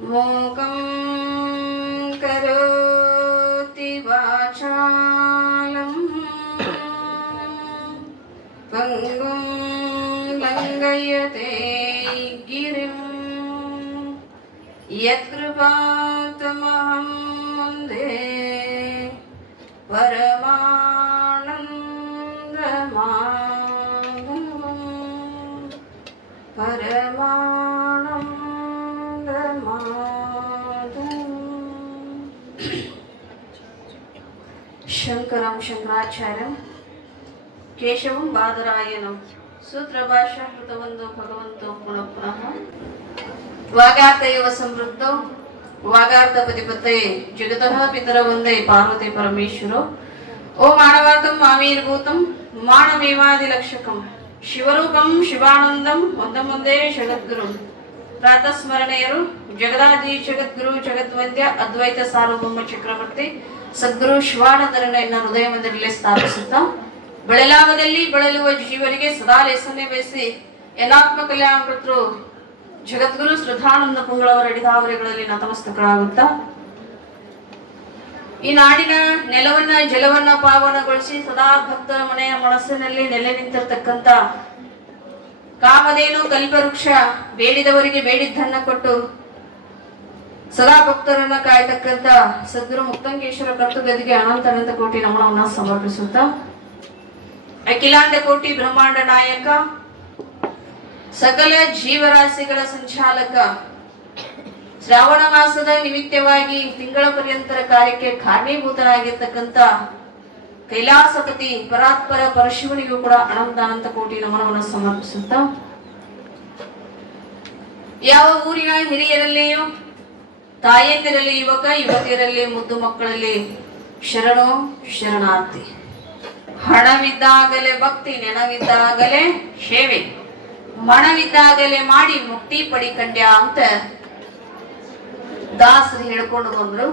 ಮೂಕಂ ಕರೋತಿ ವಾಚಾಲಂ ಪಂಗುಂ ಲಂಘಯತೆ ಗಿರಿಂ ಯತ್ಕೃಪಾತಮಹಂ ವಂದೇ ಪರಮಾನಂದಮಾಧವಂ ಪರಮಾನಂದಮಾಧವಂ. ಶಂಕರಂ ಶಂಕರಾಚಾರ್ಯಂ ಕೇಶವಂ ಬಾದರಾಯಣಂ ಸೂತ್ರಭಾಷಾ ಕೃತವಂತೋ ಭಗವಂತೋ ಪುನಃ ಪುನಃ ವಾಗಾರ್ಥ ಇವ ಸಮೃದ್ಧೋ ವಾಗಾರ್ಥ ಪತಿಪತೆ ಜಗತಃ ಪಿತರ ವಂದೇ ಪಾರ್ವತಿ ಪರಮೇಶ್ವರೋ ಓ ಮಾನವಾರ್ಥಂ ಮಾಮೀರ್ಭೂತಂ ಮಾನಮೇವಾದಿಲಕ್ಷಕಂ ಶಿವರೂಪಂ ಶಿವಾನಂದಂ ಒಂದೇ ಜಗದ್ಗುರು ಪ್ರಾತಸ್ಮರಣೆಯರು ಜಗದಾದಿ ಜಗದ್ಗುರು ಜಗದ್ವಂದ್ಯ ಅದ್ವೈತ ಸಾರ್ವಭೌಮ ಚಕ್ರವರ್ತಿ ಸದ್ಗುರು ಶಿವಾನಂದರನ್ನ ಹೃದಯ ಮಂದಿರದಲ್ಲಿ ಸ್ಥಾಪಿಸುತ್ತಾ ಬೆಳಲಾಗದಲ್ಲಿ ಬೆಳಲುವ ಜೀವನಿಗೆ ಸದಾ ಲೇಸನ್ನೇ ಬಯಸಿ ಯನಾತ್ಮ ಕಲ್ಯಾಣಕರ್ತೃ ಜಗದ್ಗುರು ಶ್ರದ್ಧಾನಂದ ಪುಂಗಳವರ ಅಡಿದಾವರೆಗಳಲ್ಲಿ ನತಮಸ್ತಕರಾಗುತ್ತಾ ಈ ನಾಡಿನ ನೆಲವನ್ನ ಜಲವನ್ನ ಪಾವನಗೊಳಿಸಿ ಸದಾ ಭಕ್ತರ ಮನೆಯ ಮನಸ್ಸಿನಲ್ಲಿ ನೆಲೆ ನಿಂತಿರ್ತಕ್ಕಂಥ ಕಾಮಧೇನು ಕಲ್ಪವೃಕ್ಷ ಬೇಡಿದವರಿಗೆ ಬೇಡಿದ್ದನ್ನ ಕೊಟ್ಟು ಸದಾ ಭಕ್ತರನ್ನ ಕಾಯ್ತಕ್ಕಂಥ ಸದ್ಗುರು ಮುಕ್ತಂಗೇಶ್ವರ ಕರ್ತುಗದಿಗೆ ಅನಂತ ಅನಂತ ಕೋಟಿ ನಮನವನ್ನ ಸಮರ್ಪಿಸುತ್ತಾ ಅಖಿಲಾಂಡ ಕೋಟಿ ಬ್ರಹ್ಮಾಂಡ ನಾಯಕ ಸಕಲ ಜೀವರಾಶಿಗಳ ಸಂಚಾಲಕ ಶ್ರಾವಣ ಮಾಸದ ನಿಮಿತ್ತವಾಗಿ ತಿಂಗಳ ಪರ್ಯಂತರ ಕಾರ್ಯಕ್ಕೆ ಕಾರಣೀಭೂತರಾಗಿರ್ತಕ್ಕಂಥ ಕೈಲಾಸಪತಿ ಪರಾತ್ಪರ ಪರಶಿವನಿಗೂ ಕೂಡ ಅನಂತ ಅನಂತ ಕೋಟಿ ನಮನವನ್ನು ಸಮರ್ಪಿಸುತ್ತಾ ಯಾವ ಊರಿನ ಹಿರಿಯರಲ್ಲಿಯೂ ತಾಯಂದಿರಲ್ಲಿ ಯುವಕ ಯುವತಿಯರಲ್ಲಿ ಮುದ್ದು ಮಕ್ಕಳಲ್ಲಿ ಶರಣೋ ಶರಣಾರ್ಥಿ. ಹಣವಿದ್ದಾಗಲೇ ಭಕ್ತಿ, ನೆನವಿದ್ದಾಗಲೇ ಸೇವೆ, ಮಣವಿದ್ದಾಗಲೇ ಮಾಡಿ ಮುಕ್ತಿ ಪಡಿಕಂಡ್ಯ ಅಂತ ದಾಸರು ಹೇಳ್ಕೊಂಡು ಬಂದ್ರು.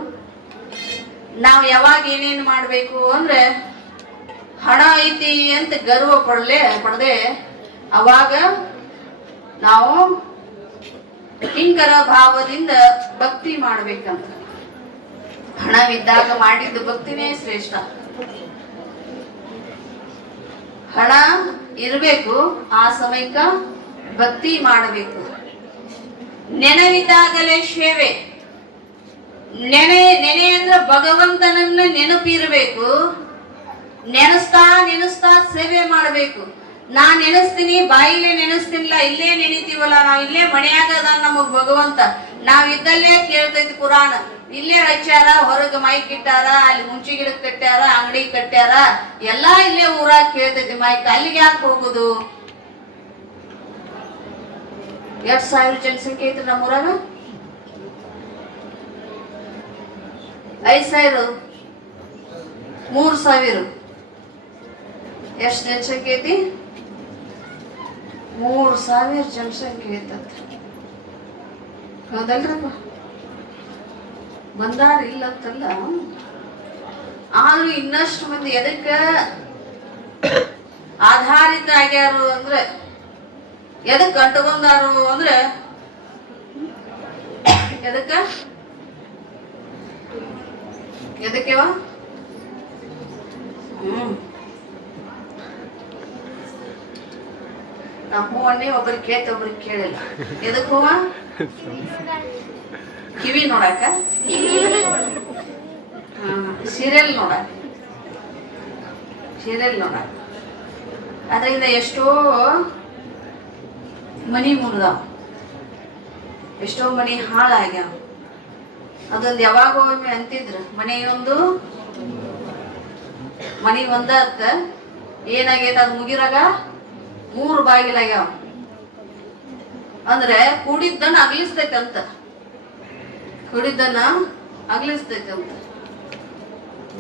ನಾವು ಯಾವಾಗ ಏನೇನು ಮಾಡ್ಬೇಕು ಅಂದ್ರೆ ಹಣ ಐತಿ ಅಂತ ಗರ್ವ ಪಡದೆ ಅವಾಗ ನಾವು ಕಿಂಕರ ಭಾವದಿಂದ ಭಕ್ತಿ ಮಾಡ್ಬೇಕಂತ. ಹಣವಿದ್ದಾಗ ಮಾಡಿದ್ದು ಭಕ್ತಿನೇ ಶ್ರೇಷ್ಠ. ಹಣ ಇರಬೇಕು, ಆ ಸಮಯಕ್ಕ ಭಕ್ತಿ ಮಾಡಬೇಕು. ನೆನವಿದ್ದಾಗಲೇ ಸೇವೆ. ನೆನೆ ಅಂದ್ರೆ ಭಗವಂತನನ್ನ ನೆನಪಿರಬೇಕು. ನೆನೆಸ್ತಾ ಸೇವೆ ಮಾಡಬೇಕು. ನಾ ನೆನೆಸ್ತೀನಿ, ಬಾಯಿಲೆ ನೆನೆಸ್ತೀನಿಲ್ಲ, ಇಲ್ಲೇ ನೆನಿತೀವಲ್ಲ, ನಾವ್ ಇಲ್ಲೇ ಮನೆಯಾಗ ನಮಗ್ ಭಗವಂತ. ನಾವ್ ಇದ್ದಲ್ಲೇ ಕೇಳ್ತೈತಿ ಪುರಾಣ. ಇಲ್ಲೇ ಹಚ್ಚಾರ, ಹೊರಗ ಮೈಕ್ ಇಟ್ಟಾರ, ಅಲ್ಲಿ ಮುಂಚಿ ಗಿಡಕ್ ಕಟ್ಟ್ಯಾರ, ಅಂಗಡಿ ಕಟ್ಟ್ಯಾರ, ಎಲ್ಲಾ ಇಲ್ಲೇ ಊರಾಗ ಕೇಳ್ತೈತಿ ಮೈಕ್. ಅಲ್ಲಿಗೆ ಯಾಕೆ ಹೋಗುದು? 2,000 ಜನಸಂಖ್ಯೆ ಐತ್ರಿ ನಮ್ಮೂರಾಗ. 5,000, 3,000 ಎಷ್ಟು ಜನಸಂಖ್ಯೆ ಐತಿ? 3,000 ಜನಸಂಖ್ಯೆ ಐತಂತ. ಹೌದಲ್ರಪ್ಪ? ಬಂದಾರ ಇಲ್ಲಂತಲ್ಲ, ಆದ್ರೂ ಇನ್ನಷ್ಟು ಮಂದಿ ಎದಕ್ಕ ಆಧಾರಿತ ಆಗ್ಯಾರು ಅಂದ್ರೆ, ಎದಕ್ ಅಂಟುಕೊಂಡಾರು ಅಂದ್ರೆ ಎದಕ್ಕೆವ ನಮ್ಮ ಹೂವನ್ನೇ ಒಬ್ಬರಿಗೆ ಕೇಳ್ತ ಒಬ್ರಿಗೆ ಕೇಳಿಲ್ಲ. ಎದಕ್ ಹೂವ? ಕಿವಿ ನೋಡಾಕ, ಸೀರಿಯಲ್ ನೋಡಾಕ. ಅದರಿಂದ ಎಷ್ಟೋ ಮನಿ ಮುರಿದಾವ, ಎಷ್ಟೋ ಮನಿ ಹಾಳಾಗ್ಯಾವ. ಅದೊಂದು ಯಾವಾಗ ಒಮ್ಮೆ ಅಂತಿದ್ರು, ಮನಿ ಒಂದತ್ತ ಏನಾಗೈತ, ಅದು ಮುಗಿರಾಗ 3 ಬಾಗಿಲಾಗ್ಯಾವ. ಅಂದ್ರೆ ಕೂಡಿದ್ದನ್ನ ಅಗಲಿಸ್ತೈತಂತ.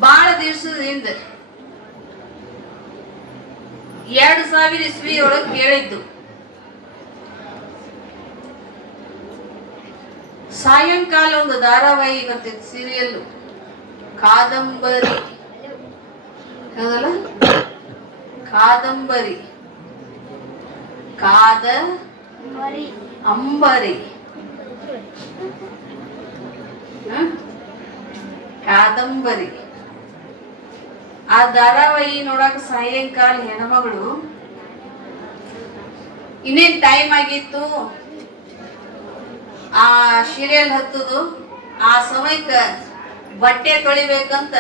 ಬಾಳ ದಿವಸದ ಹಿಂದೆ 2000 ಇಸ್ವಿ ಒಳಗ್ ಕೇಳಿದ್ದು. ಸಾಯಂಕಾಲ ಒಂದು ಧಾರಾವಾಹಿ ಬರ್ತಿತ್ತು, ಸೀರಿಯಲ್, ಕಾದಂಬರಿ. ಹೌದಲ್ಲ? ಕಾದಂಬರಿ, ಅಂಬರಿ. ಕಾದಂಬರಿ. ಆ ಧಾರಾವಾಹಿ ನೋಡಕ್ ಸಾಯಂಕಾಲ ಹೆಣ್ಮಗಳು ಇನ್ನೇನ್ ಟೈಮ್ ಆಗಿತ್ತು, ಆ ಸೀರಿಯಲ್ ಹತ್ತುದು, ಆ ಸಮಯಕ್ಕ ಬಟ್ಟೆ ತೊಳಿಬೇಕಂತ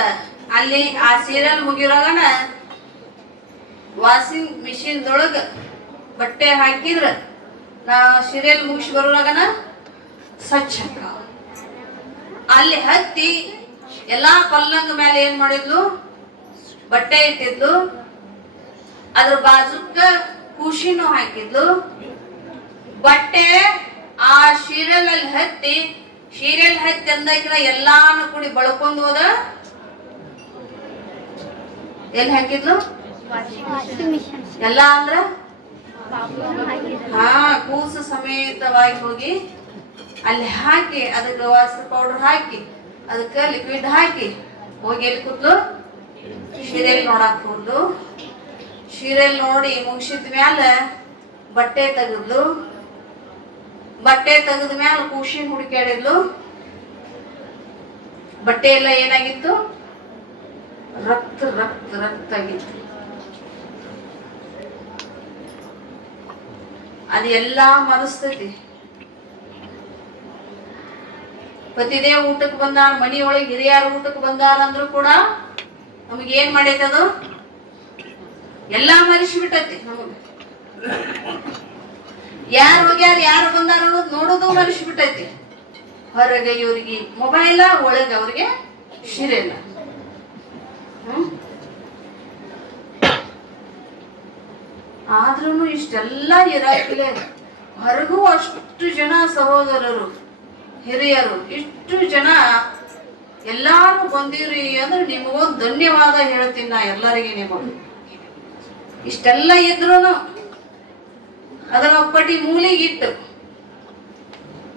ಅಲ್ಲಿ ಆ ಸೀರಿಯಲ್ ಮುಗಿರೋಗನ ವಾಷಿಂಗ್ ಮಿಷಿನ್ ದೊಳಗ ಬಟ್ಟೆ ಹಾಕಿದ್ರ ನಾ ಸೀರಿಯಲ್ ಮುಗಿಸಿ ಬರೋಗನ ಸ್ವಚ್ಛ ಅಲ್ಲಿ ಹತ್ತಿ ಎಲ್ಲಾ ಪಲ್ಲಂಗ ಮೇಲೆ ಏನ್ ಮಾಡಿದ್ಲು, ಬಟ್ಟೆ ಇಟ್ಟಿದ್ಲು, ಅದ್ರ ಬಾಜುಕ್ಕ ಕೂಶಿನೂ ಹಾಕಿದ್ಲು. ಬಟ್ಟೆ ಆ ಸೀರಿಯಲ್ ಅಲ್ಲಿ ಹತ್ತಿ ಅಂದಾಕಿನ ಎಲ್ಲಾನು ಕೂಡಿ ಬಳ್ಕೊಂಡ್ ಹೋದ ಎಲ್ಲಿ ಹಾಕಿದ್ಲು, ಎಲ್ಲಾ ಅಂದ್ರ ಕೂಸು ಸಮೇತವಾಗಿ ಹೋಗಿ ಅಲ್ಲಿ ಹಾಕಿ ಅದಕ್ಕೆ ವಾಸರ್ ಪೌಡರ್ ಹಾಕಿ ಅದಕ್ಕೆ ಲಿಕ್ವಿಡ್ ಹಾಕಿ ಹೋಗಿ ಎಲ್ಲಿ ಕೂತ್ಲು, ಸೀರಿಯಲ್ ನೋಡಕ್ ಹೋದ್ಲು. ಸೀರಿಯಲ್ ನೋಡಿ ಮುಗಿಸಿದ ಮ್ಯಾಲ ಬಟ್ಟೆ ತೆಗದ್ಲು. ಬಟ್ಟೆ ತೆಗದ ಮ್ಯಾಲ ಕೂಶಿನ ಹುಡುಕ್ಯಾಡಿದ್ಲು. ಬಟ್ಟೆ ಎಲ್ಲ ಏನಾಗಿತ್ತು, ರಕ್ತ ರಕ್ತ ರಕ್ತ ಆಗಿತ್ತು. ಅದು ಎಲ್ಲಾ ಮನಸ್ತೈತಿ. ಪತಿದೇವ ಊಟಕ್ಕೆ ಬಂದಾರ, ಮನಿಯೊಳಗೆ ಹಿರಿಯರು ಊಟಕ್ಕೆ ಬಂದಾರ ಅಂದ್ರು ಕೂಡ ನಮಗ್ ಏನ್ ಮಾಡೈತೆ, ಅದು ಎಲ್ಲಾ ಮರಿಸಿಬಿಟ್ಟೈತಿ. ನಮಗ ಯಾರು ಹೋಗ್ಯಾರ ಯಾರು ಬಂದಾರ ಅನ್ನೋದು ನೋಡೋದು ಮರಿಸಿಬಿಟ್ಟೈತಿ. ಹೊರಗೆ ಇವ್ರಿಗೆ ಮೊಬೈಲ, ಒಳಗ ಅವ್ರಿಗೆ ಶಿರೆಲ್ಲ. ಆದ್ರೂ ಇಷ್ಟೆಲ್ಲ ಇರಾಕಿಲೆ ಹೊರಗೂ ಅಷ್ಟು ಜನ ಸಹೋದರರು ಹಿರಿಯರು ಇಷ್ಟು ಜನ ಎಲ್ಲಾರು ಬಂದಿರಿ ಅಂದ್ರೆ ನಿಮಗೊಂದು ಧನ್ಯವಾದ ಹೇಳ್ತೀನಿ ನಾ ಎಲ್ಲರಿಗೆ. ನಿಮಗೆ ಇಷ್ಟೆಲ್ಲ ಇದ್ರು ಅದರ ಒಪ್ಪಟಿ ಮೂಲಿಗಿಟ್ಟು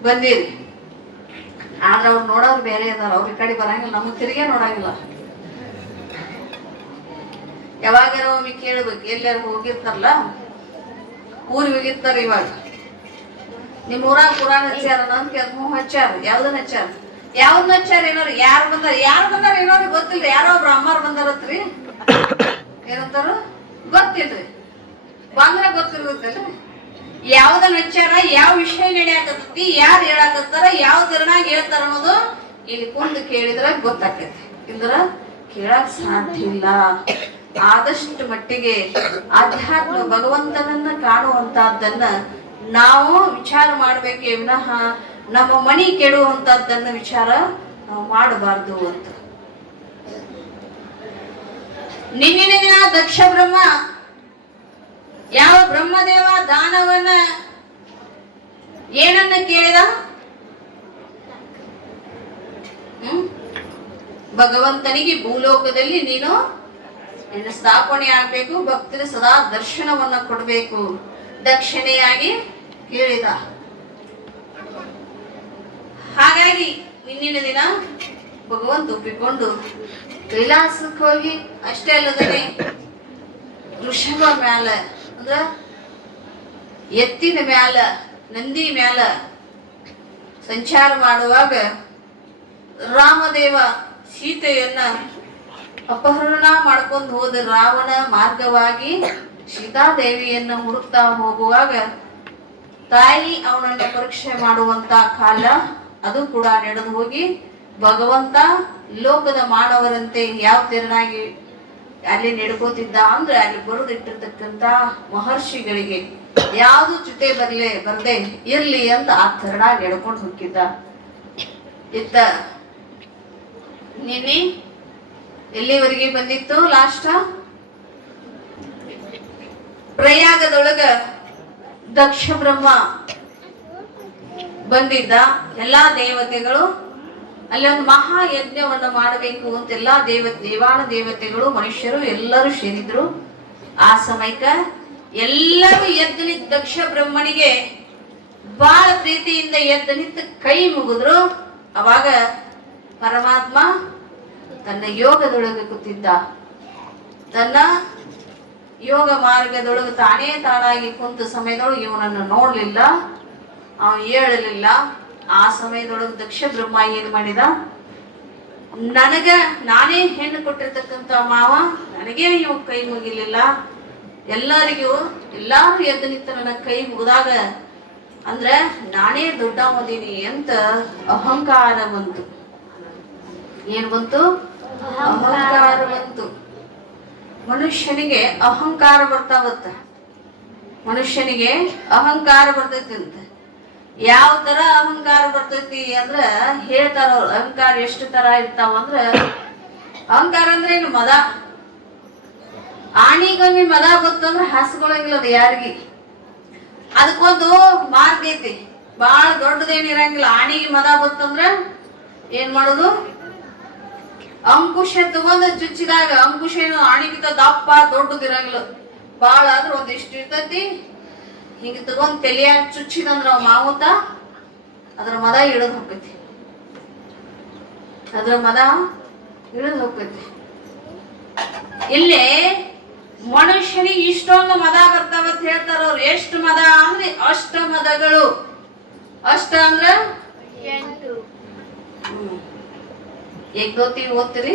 ಬಂದಿರಿ. ಆದ್ರೆ ಅವ್ರು ನೋಡೋರು ಬೇರೆ ಇದಾರ, ಅವ್ರ ಕಡೆ ಬರಂಗಿಲ್ಲ, ನಮಗ್ ತಿರುಗೇ ನೋಡಂಗಿಲ್ಲ. ಯಾವಾಗಾರ ಒಮ್ಮೆ ಕೇಳ್ಬೇಕು, ಎಲ್ಲಾರು ಹೋಗಿರ್ತಾರಲ್ಲ, ಊರಿಗೆ ಹೋಗಿರ್ತಾರ. ಇವಾಗ ನಿಮ್ ಊರಾಗ ಪುರಾಣ ಹಚ್ಚಾರ ಅಂತ ಹಚ್ಚಾರ. ಯಾವ್ದನ್ನ ಹಚ್ಚಾರ ಏನೋರಿ, ಯಾರು ಬಂದಾರ ಏನೋರಿ ಗೊತ್ತಿಲ್ರಿ. ಯಾರೋ ಒಬ್ರು ಅಮ್ಮಾರು ಬಂದಾರತ್ರಿ, ಏನಂತಾರ ಗೊತ್ತಿಲ್ರಿ. ಬಂದ್ರೆ ಗೊತ್ತಿರ್ತೈತಲ್ಲ ಯಾವ್ದನ್ನ ಹಚ್ಚಾರ, ಯಾವ ವಿಷಯ ನಡೆಯಾಕತ್ತೈತಿ, ಯಾರು ಹೇಳಾಕತ್ತಾರ, ಯಾವ ತಿರ್ನಾಗ ಹೇಳ್ತಾರ ಅನ್ನೋದು ಇಲ್ಲಿ ಕುಂದು ಕೇಳಿದ್ರ ಗೊತ್ತಾಕೈತಿ. ಇಲ್ದ್ರ ಕೇಳಕ್ ಸಾಧ್ಯ ಇಲ್ಲ. ಆದಷ್ಟು ಮಟ್ಟಿಗೆ ಆಧ್ಯಾತ್ಮ ಭಗವಂತನನ್ನ ಕಾಣುವಂತಹದ್ದನ್ನ ನಾವು ವಿಚಾರ ಮಾಡ್ಬೇಕೇ ವಿನಃ ನಮ್ಮ ಮನಿ ಕೆಡುವಂತಹದ್ದನ್ನ ವಿಚಾರ ನಾವು ಮಾಡಬಾರ್ದು ಅಂತ. ನಿನ್ನಿನ ದಿನ ದಕ್ಷ ಬ್ರಹ್ಮ ಯಾವ ಬ್ರಹ್ಮದೇವ ದಾನವನ್ನ ಏನನ್ನ ಕೇಳಿದ, ಭಗವಂತನಿಗೆ ಭೂಲೋಕದಲ್ಲಿ ನೀನು ನಿನ್ನ ಸ್ಥಾಪನೆ ಆಗ್ಬೇಕು, ಭಕ್ತರ ಸದಾ ದರ್ಶನವನ್ನ ಕೊಡಬೇಕು ದಕ್ಷಿಣೆಯಾಗಿ ಕೇಳಿದ. ಹಾಗಾಗಿ ನಿನ್ನಿನ ದಿನ ಭಗವಂತ ಒಪ್ಪಿಕೊಂಡು ಕೈಲಾಸಕ್ಕೆ ಹೋಗಿ ಅಷ್ಟೇ ಅಲ್ಲದೇ ವೃಷಭ ಮ್ಯಾಲ ಅಂದ್ರ ಎತ್ತಿನ ಮ್ಯಾಲ ನಂದಿ ಮ್ಯಾಲ ಸಂಚಾರ ಮಾಡುವಾಗ ರಾಮದೇವ ಸೀತೆಯನ್ನ ಅಪಹರಣ ಮಾಡ್ಕೊಂಡು ಹೋದ ರಾವಣ ಮಾರ್ಗವಾಗಿ ಸೀತಾದೇವಿಯನ್ನ ಹುಡುಕ್ತಾ ಹೋಗುವಾಗ ತಾಯಿ ಅವನನ್ನ ಪರೀಕ್ಷೆ ಮಾಡುವಂತ ಕಾಲ ಅದು ಕೂಡ ನಡೆದು ಹೋಗಿ ಭಗವಂತ ಲೋಕದ ಮಾನವರಂತೆ ಯಾವ ತೆರನಾಗಿ ಅಲ್ಲಿ ನಡ್ಕೋತಿದ್ದ ಅಂದ್ರೆ ಅಲ್ಲಿ ಬರೆದಿಟ್ಟಿರ್ತಕ್ಕಂತ ಮಹರ್ಷಿಗಳಿಗೆ ಯಾವ್ದು ಜೊತೆ ಬರ್ದೆ ಇರ್ಲಿ ಅಂತ ಆ ತರಣ ನಡ್ಕೊಂಡು ಹೋಗಿದ್ದ. ಇತ್ತ ನಿನ್ನೆ ಎಲ್ಲಿವರೆಗೆ ಬಂದಿತ್ತು, ಲಾಸ್ಟ್ ಪ್ರಯಾಗದೊಳಗ ದಕ್ಷ ಬ್ರಹ್ಮ ಬಂದಿದ್ದ. ಎಲ್ಲಾ ದೇವತೆಗಳು ಅಲ್ಲಿ ಒಂದು ಮಹಾ ಯಜ್ಞವನ್ನ ಮಾಡಬೇಕು ಅಂತ ಎಲ್ಲಾ ದೇವಾನ ದೇವತೆಗಳು ಮನುಷ್ಯರು ಎಲ್ಲರೂ ಸೇರಿದ್ರು. ಆ ಸಮಯಕ್ಕ ಎಲ್ಲರೂ ಎದ್ದು ನಿಂತ ದಕ್ಷ ಬ್ರಹ್ಮನಿಗೆ ಬಹಳ ಪ್ರೀತಿಯಿಂದ ಎದ್ದು ನಿಂತು ಕೈ ಮುಗಿದ್ರು. ಅವಾಗ ಪರಮಾತ್ಮ ತನ್ನ ಯೋಗದೊಳಗೆ ಕೂತಿದ್ದ. ತನ್ನ ಯೋಗ ಮಾರ್ಗದೊಳಗೆ ತಾನೇ ತಾನಾಗಿ ಕುಂತ ಸಮಯದೊಳಗೆ ಇವನನ್ನು ನೋಡ್ಲಿಲ್ಲ, ಅವನು ಹೇಳಲಿಲ್ಲ. ಆ ಸಮಯದೊಳಗೆ ದಕ್ಷ ಬ್ರಹ್ಮ ಏನ್ ಮಾಡಿದ, ನಾನೇ ಹೆಣ್ಣು ಕೊಟ್ಟಿರ್ತಕ್ಕಂಥ ಮಾವ ನನಗೇ ಇವ್ ಕೈ ಮುಗಿಲಿಲ್ಲ, ಎಲ್ಲಾರು ಎದ್ದು ನಿಂತ ನನ್ನ ಕೈ ಮುಗಿದಾಗ ಅಂದ್ರೆ ನಾನೇ ದೊಡ್ಡ ಓದಿನಿ ಅಂತ ಅಹಂಕಾರ ಬಂತು. ಏನ್ ಬಂತು? ಅಹಂಕಾರ ಬಂತು. ಮನುಷ್ಯನಿಗೆ ಅಹಂಕಾರ ಬರ್ತಾವತ್ತ, ಮನುಷ್ಯನಿಗೆ ಅಹಂಕಾರ ಬರ್ತೈತಿ ಅಂತ. ಯಾವ ತರ ಅಹಂಕಾರ ಬರ್ತೈತಿ ಅಂದ್ರ ಹೇಳ್ತಾರ ಅವ್ರು. ಅಹಂಕಾರ ಎಷ್ಟು ತರ ಇರ್ತಾವ ಅಂದ್ರ, ಅಹಂಕಾರ ಅಂದ್ರೆ ಏನು? ಮದ. ಆಣಿಗೊಮ್ಮೆ ಮದ ಗೊತ್ತಂದ್ರ ಹಾಸ್ಕೊಳಂಗಿಲ್ಲ ಅದು ಯಾರಿಗೆ. ಅದಕ್ಕೊಂದು ಮಾರ್ಗ ಐತಿ, ಬಾಳ ದೊಡ್ಡದೇನ್ ಇರಂಗಿಲ್ಲ. ಆಣಿಗೆ ಮದ ಗೊತ್ತಂದ್ರ ಏನ್ ಮಾಡುದು? ಅಂಕುಶ ತಗೊಂಡ ಚುಚ್ಚಿದಾಗ, ಅಂಕುಶ ಏನು ಆಣಿಗಿಂತ ದಪ್ಪ ದೊಡ್ಡದಿರಂಗಿಲ್ಲ, ಬಾಳ ಆದ್ರ ಒಂದಿಷ್ಟು ಇರ್ತೈತಿ. ಹಿಂಗ ತಗೊಂಡ್ ತಲೆಯಾಗ ಚುಚ್ಚಿದಂದ್ರ ಮಾವುತ ಅದ್ರ ಮದ ಇಳಿದ್ ಹೋಗ್ತೈತಿ, ಅದ್ರ ಮದ ಇಳಿದ್ ಹೋಗ್ತೈತಿ. ಇಲ್ಲಿ ಮನುಷ್ಯನಿಗೆ ಇಷ್ಟೊಂದು ಮದ ಬರ್ತಾವತ್ ಹೇಳ್ತಾರ ಅವ್ರು. ಎಷ್ಟು ಮದ ಅಂದ್ರೆ ಅಷ್ಟ ಮದಗಳು. ಅಷ್ಟ ಅಂದ್ರ 8. ಏಕದೋತಿ ಓದ್ತೀರಿ?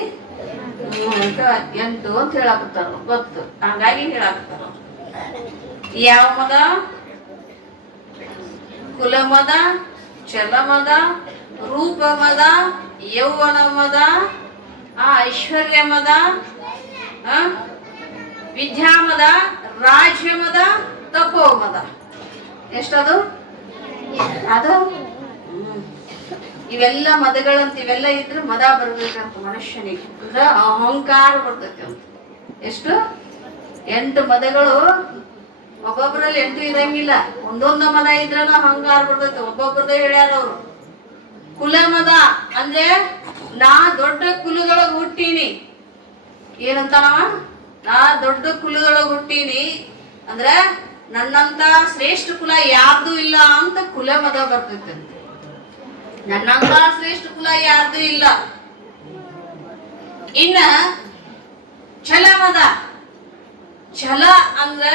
8 ಅಂತ ಹೇಳಾಕತ್ತಾರ, ಗೊತ್ತು, ಹಂಗಾಗಿ ಹೇಳಾಕತ್ತಾರ. ಯಾವ ಮದ? ಕುಲ ಮದ, ಚಲ ಮದ, ರೂಪ ಮದ, ಯೌವನ ಮದ, ಐಶ್ವರ್ಯ ಮದ, ವಿದ್ಯಾ ಮದ, ರಾಜ್ಯ ಮದ, ತಪೋ ಮದ. ಎಷ್ಟದು? ಅದು ಇವೆಲ್ಲ ಮದಗಳಂತ. ಇವೆಲ್ಲ ಇದ್ರೆ ಮದ ಬರ್ಬೇಕಂತ ಮನುಷ್ಯನಿಗೆ, ಅಂದ್ರೆ ಅಹಂಕಾರ ಬರ್ತೈತಿ ಅಂತ. ಎಷ್ಟು? 8 ಮದಗಳು. ಒಬ್ಬೊಬ್ರಲ್ಲಿ 8 ಇರಂಗಿಲ್ಲ, ಒಂದೊಂದು ಮದ ಇದ್ರನ ಅಹಂಕಾರ ಬರ್ತೈತಿ. ಒಬ್ಬೊಬ್ರದೇ ಹೇಳ್ಯಾರ ಅವ್ರು. ಕುಲ ಮದ ಅಂದ್ರೆ ನಾ ದೊಡ್ಡ ಕುಲದೊಳಗ ಹುಟ್ಟೀನಿ. ಏನಂತಾನವ? ನಾ ದೊಡ್ಡ ಕುಲದೊಳಗ ಹುಟ್ಟೀನಿ ಅಂದ್ರೆ ನನ್ನಂತ ಶ್ರೇಷ್ಠ ಕುಲ ಯಾರ್ದು ಇಲ್ಲ ಅಂತ ಕುಲ ಮದ ಬರ್ತೈತಿ. ನನ್ನಂತ ಶ್ರೇಷ್ಠ ಕುಲ ಯಾರ್ದು ಇಲ್ಲ. ಇನ್ನ ಛಲ ಮದ. ಛಲ ಅಂದ್ರ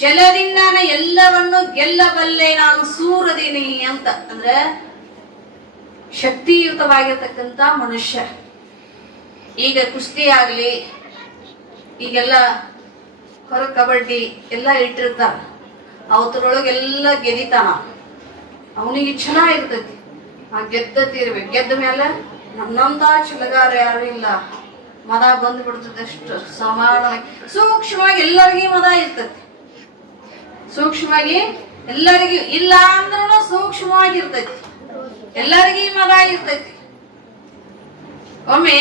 ಛಲದಿಂದ ನಾನು ಎಲ್ಲವನ್ನು ಗೆಲ್ಲಬಲ್ಲೆ, ನಾನು ಸೂರದೀನಿ ಅಂತ. ಅಂದ್ರೆ ಶಕ್ತಿಯುತವಾಗಿರ್ತಕ್ಕಂಥ ಮನುಷ್ಯ. ಈಗ ಕುಸ್ತಿ ಆಗ್ಲಿ, ಈಗೆಲ್ಲ ಹೊರ ಕಬಡ್ಡಿ ಎಲ್ಲ ಇಟ್ಟಿರ್ತಾರ, ಅವತ್ರೊಳಗೆಲ್ಲ ಗೆದಿತಾನ. ಅವನಿಗೆ ಛಲ ಇರ್ತೈತಿ, ಆ ಗೆದ್ದ ತೀರ್ಬೇಕು. ಗೆದ್ದ ಮೇಲೆ ನನ್ನಂತ ಛಲಗಾರ ಯಾರು ಇಲ್ಲ, ಮದ ಬಂದು ಬಿಡ್ತದೆ. ಅಷ್ಟು ಸಮಾನವಾಗಿ ಸೂಕ್ಷ್ಮವಾಗಿ ಎಲ್ಲರಿಗೂ ಮದ ಇರ್ತೈತಿ. ಸೂಕ್ಷ್ಮವಾಗಿ ಎಲ್ಲರಿಗೂ ಇಲ್ಲ ಅಂದ್ರೂ ಸೂಕ್ಷ್ಮವಾಗಿ ಇರ್ತೈತಿ, ಎಲ್ಲರಿಗೂ ಮದ ಇರ್ತೈತಿ. ಒಮ್ಮೆ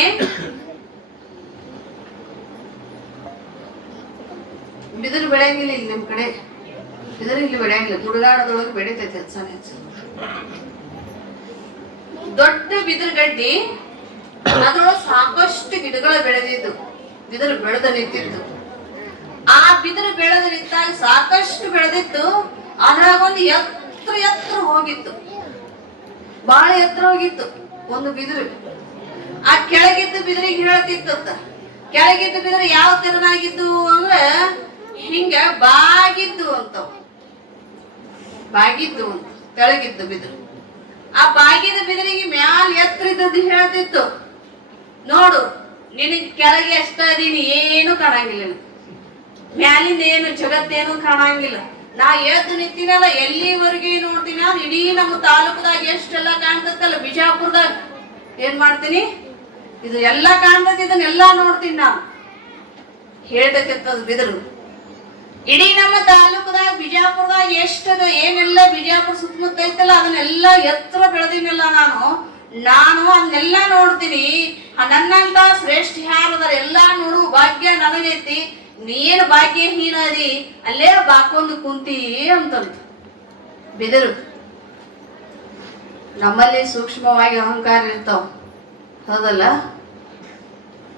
ಬಿದಿರು ಬೆಳೆಯಂಗಿಲ್ಲ ಇಲ್ಲಿ ನಿಮ್ ಕಡೆ. ಬಿದಿರು ಇಲ್ಲಿ ಬೆಳೆಯಂಗಿಲ್ಲ, ಗುಡ್ಗಾಡದೊಳಗೆ ಬೆಳಿತೈತಿ ಹೆಚ್ಚಾನೆ ಹೆಚ್ಚು. ದೊಡ್ಡ ಬಿದಿರು ಗಡ್ಡಿ, ಅದ್ರೊಳಗೆ ಸಾಕಷ್ಟು ಗಿಡಗಳು ಬೆಳೆದಿದ್ದು, ಬಿದಿರು ಬೆಳೆದ ನಿಂತಿತ್ತು. ಆ ಬಿದಿರು ಬೆಳೆದ ನಿಂತಾಗ ಸಾಕಷ್ಟು ಬೆಳೆದಿತ್ತು. ಅದ್ರಾಗ ಒಂದು ಎತ್ತರ ಹೋಗಿತ್ತು, ಬಹಳ ಎತ್ತರ ಹೋಗಿತ್ತು ಒಂದು ಬಿದಿರು. ಆ ಕೆಳಗಿದ್ದ ಬಿದಿರಿಗೆ ಹೇಳ್ತಿತ್ತ, ಕೆಳಗಿದ್ದ ಬಿದಿರು ಯಾವ ತೆರನಾಗಿದ್ದು ಅಂದ್ರೆ ಹಿಂಗ ಬಾಗಿದ್ದು ಅಂತ, ಬಾಗಿದ್ದು ಅಂತ ಕೆಳಗಿದ್ದು ಬಿದಿರು. ಆ ಬಾಗಿದ ಬಿದಿರಿಗೆ ಮ್ಯಾಲ ಎತ್ತರ ಇದ್ದದ್ದು ಹೇಳ್ತಿತ್ತು, ನೋಡು ನಿನಗ್ ಕೆಳಗೆ ಎಷ್ಟ ಅದೀನಿ, ಏನು ಕಾಣಂಗಿಲ್ಲ, ಮ್ಯಾಲಿಂದ ಏನು ಜಗತ್ತೇನು ಕಾಣಂಗಿಲ್ಲ. ನಾ ಎದ್ದು ನಿಂತಿನಲ್ಲ, ಎಲ್ಲಿವರೆಗೆ ನೋಡ್ತೀನಿ ಅದು ಇಡೀ ನಮ್ಮ ತಾಲೂಕದಾಗ ಎಷ್ಟೆಲ್ಲ ಕಾಣ್ತತ್ತಲ್ಲ, ಬಿಜಾಪುರದಾಗ ಏನ್ ಮಾಡ್ತೀನಿ, ಇದು ಎಲ್ಲ ಕಾಣ್ತೈತಿ, ಇದನ್ನೆಲ್ಲಾ ನೋಡ್ತೀನಿ ನಾನು ಹೇಳ್ತಕ್ಕಂಥದ್ದು ಬಿದಿರು. ಇಡೀ ನಮ್ಮ ತಾಲೂಕದಾಗ ಬಿಜಾಪುರದಾಗ ಎಷ್ಟದ ಏನೆಲ್ಲ ಬಿಜಾಪುರ ಸುತ್ತಮುತ್ತ ಐತಲ್ಲ ಅದನ್ನೆಲ್ಲ ಎತ್ತರ ಬೆಳೆದಿನಲ್ಲ ನಾನು ಅದನ್ನೆಲ್ಲ ನೋಡ್ತೀನಿ. ನನ್ನಂತ ಶ್ರೇಷ್ಠ ಯಾರದಾರ ಎಲ್ಲಾ ನೋಡು ಭಾಗ್ಯ ನನಗೈತಿ, ನೀನು ಭಾಗ್ಯಹೀನ ಅದಿ, ಅಲ್ಲೇ ಬಾಕೊಂದು ಕುಂತಿ ಅಂತಂತ ಬಿದಿರು. ನಮ್ಮಲ್ಲಿ ಸೂಕ್ಷ್ಮವಾಗಿ ಅಹಂಕಾರ ಇರ್ತಾವ, ಹೌದಲ್ಲ?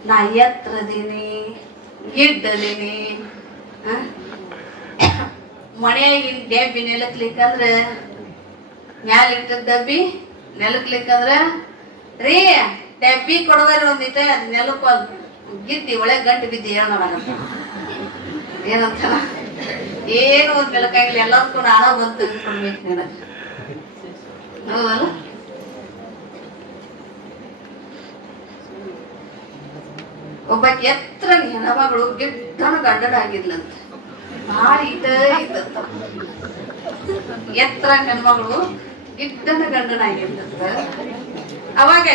ನಾ ಎತ್ತರದೀನಿ, ಗಿಡ್ಡದೀನಿ. ಮನೆಯಾಗಿನ ಡಬ್ಬಿ ನೆಲಕ್ಲಿಕ್ಕಂದ್ರೆ ಮ್ಯಾಲ ಇಟ್ಟದ ಡಬ್ಬಿ ನೆಲಕ್ಲಿಕ್ಕಂದ್ರ ರೀ ಡಬ್ಬಿ ಕೊಡೋದ್ರಿ ಒಂದಿಟ ಅದ್ ನೆಲಕ್ಕ ಗಿದ್ದಿ ಒಳಗೆ ಗಂಟು ಬಿದ್ದಿ ಏನಂತ ಏನು ಒಂದ್ ನೆಲಕ್ಕಾಗಿಲ್ಲ, ಎಲ್ಲದಕ್ಕೂ ನಾನ ಬಂದು ತೆಗೆದುಕೊಡ್ಬೇಕು. ಹೌದಲ್ಲ? ಒಬ್ಬ ಎತ್ತರ ಹೆಣ್ಮಗಳು ಗಿಡ್ಡನ ಗಂಡನಾಗಿದ್ಲಂತ, ಭಾಳ ಇದ್ದಂತ. ಎತ್ತರ ಹೆಣ್ಮಗಳು ಗಿಡ್ಡನ ಗಂಡನಾಗಿದ್ಲಂತ. ಅವಾಗ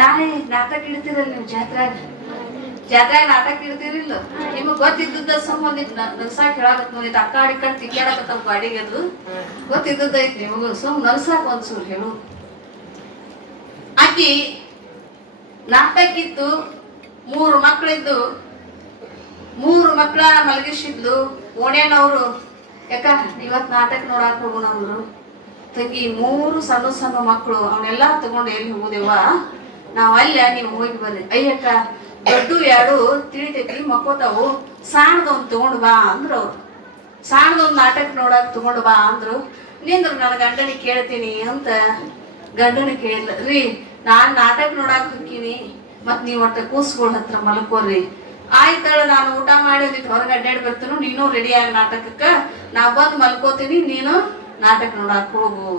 ನಾಳೆ ನಾಟಕ ಇಡ್ತೀರಲ್ಲ ನೀವು ಜಾತ್ರೆಯಾಗ ನಾಟಕ ಇಡ್ತೀರಿಲ್ಲ, ನಿಮಗ್ ಗೊತ್ತಿದ್ದ ಸಂಬಂಧಿತ ನನ್ಸಾಕ್ ಹೇಳಾಕತ್ ನೋಡಿದ್ ಅಕ್ಕಾಡಿ ಕಣ್ ತಿಕ್ಕಾಡಕತ್ತವ ಗಾಡಿಗೆ, ಅದು ಗೊತ್ತಿದ್ದೈತಿ ನಿಮಗ. ಸುಮ್ ನನ್ಸಾಕ್ ಒಂದ್ಸೂರು ಹೇಳು. ಆಕಿ ನಾಟಕ ಇತ್ತು, 3 ಮಕ್ಳಿದ್ದು, 3 ಮಕ್ಳ ಮಲಗಿಸಿದ್ಲು. ಓಣ್ಯಾನವ್ರು ಯಾಕ ಇವತ್ ನಾಟಕ ನೋಡಾಕ್ ಹೋಗೋಣ ಅಂದ್ರು. ತಗಿ 3 ಸಣ್ಣ ಸಣ್ಣ ಮಕ್ಕಳು ಅವನ್ನೆಲ್ಲಾ ತಗೊಂಡು ಎಲ್ಲಿ ಹೋಗುದೇವ, ನಾವ್ ಅಲ್ಲ ನೀವು ಹೋಗಿ ಬರ್ರಿ. ಅಯ್ಯಕ್ಕ ದೊಡ್ಡ 2 ತಿಳಿತೈತಿ ಮಕ್ಕೋತಾವು, ಸಾಣದೊಂದ್ ತಗೊಂಡ್ ಬಾ ಅಂದ್ರು ಅವ್ರು. ಸಾಣದೊಂದ್ ನಾಟಕ ನೋಡಾಕ್ ತಗೊಂಡ್ ಬಾ ಅಂದ್ರು. ನಿಂದ್ರು ನನ್ನ ಗಂಡನಿಗೆ ಕೇಳ್ತೀನಿ ಅಂತ ಗಂಡನಿಗೆ ಕೇಳಿಲ್ಲ. ರೀ ನಾನ್ ನಾಟಕ ನೋಡಾಕ್ ಹೋಗ್ತೀನಿ, ಮತ್ ನೀವ್ ಒಟ್ಟ ಕೂಸ್ಗಳ ಹತ್ರ ಮಲ್ಕೋರಿ. ಆಯ್ತಳ, ನಾನು ಊಟ ಮಾಡಿ ಒಂದಿಟ್ಟು ಹೊರಗೆ ಅಡ್ಡಾಡಿ ಬರ್ತೀನಿ, ನೀನು ರೆಡಿ ಆಗಿ ನಾಟಕಕ್ಕ, ನಾ ಬಂದ್ ಮಲ್ಕೋತೀನಿ, ನೀನು ನಾಟಕ ನೋಡಾಕ್ ಹೋಗು.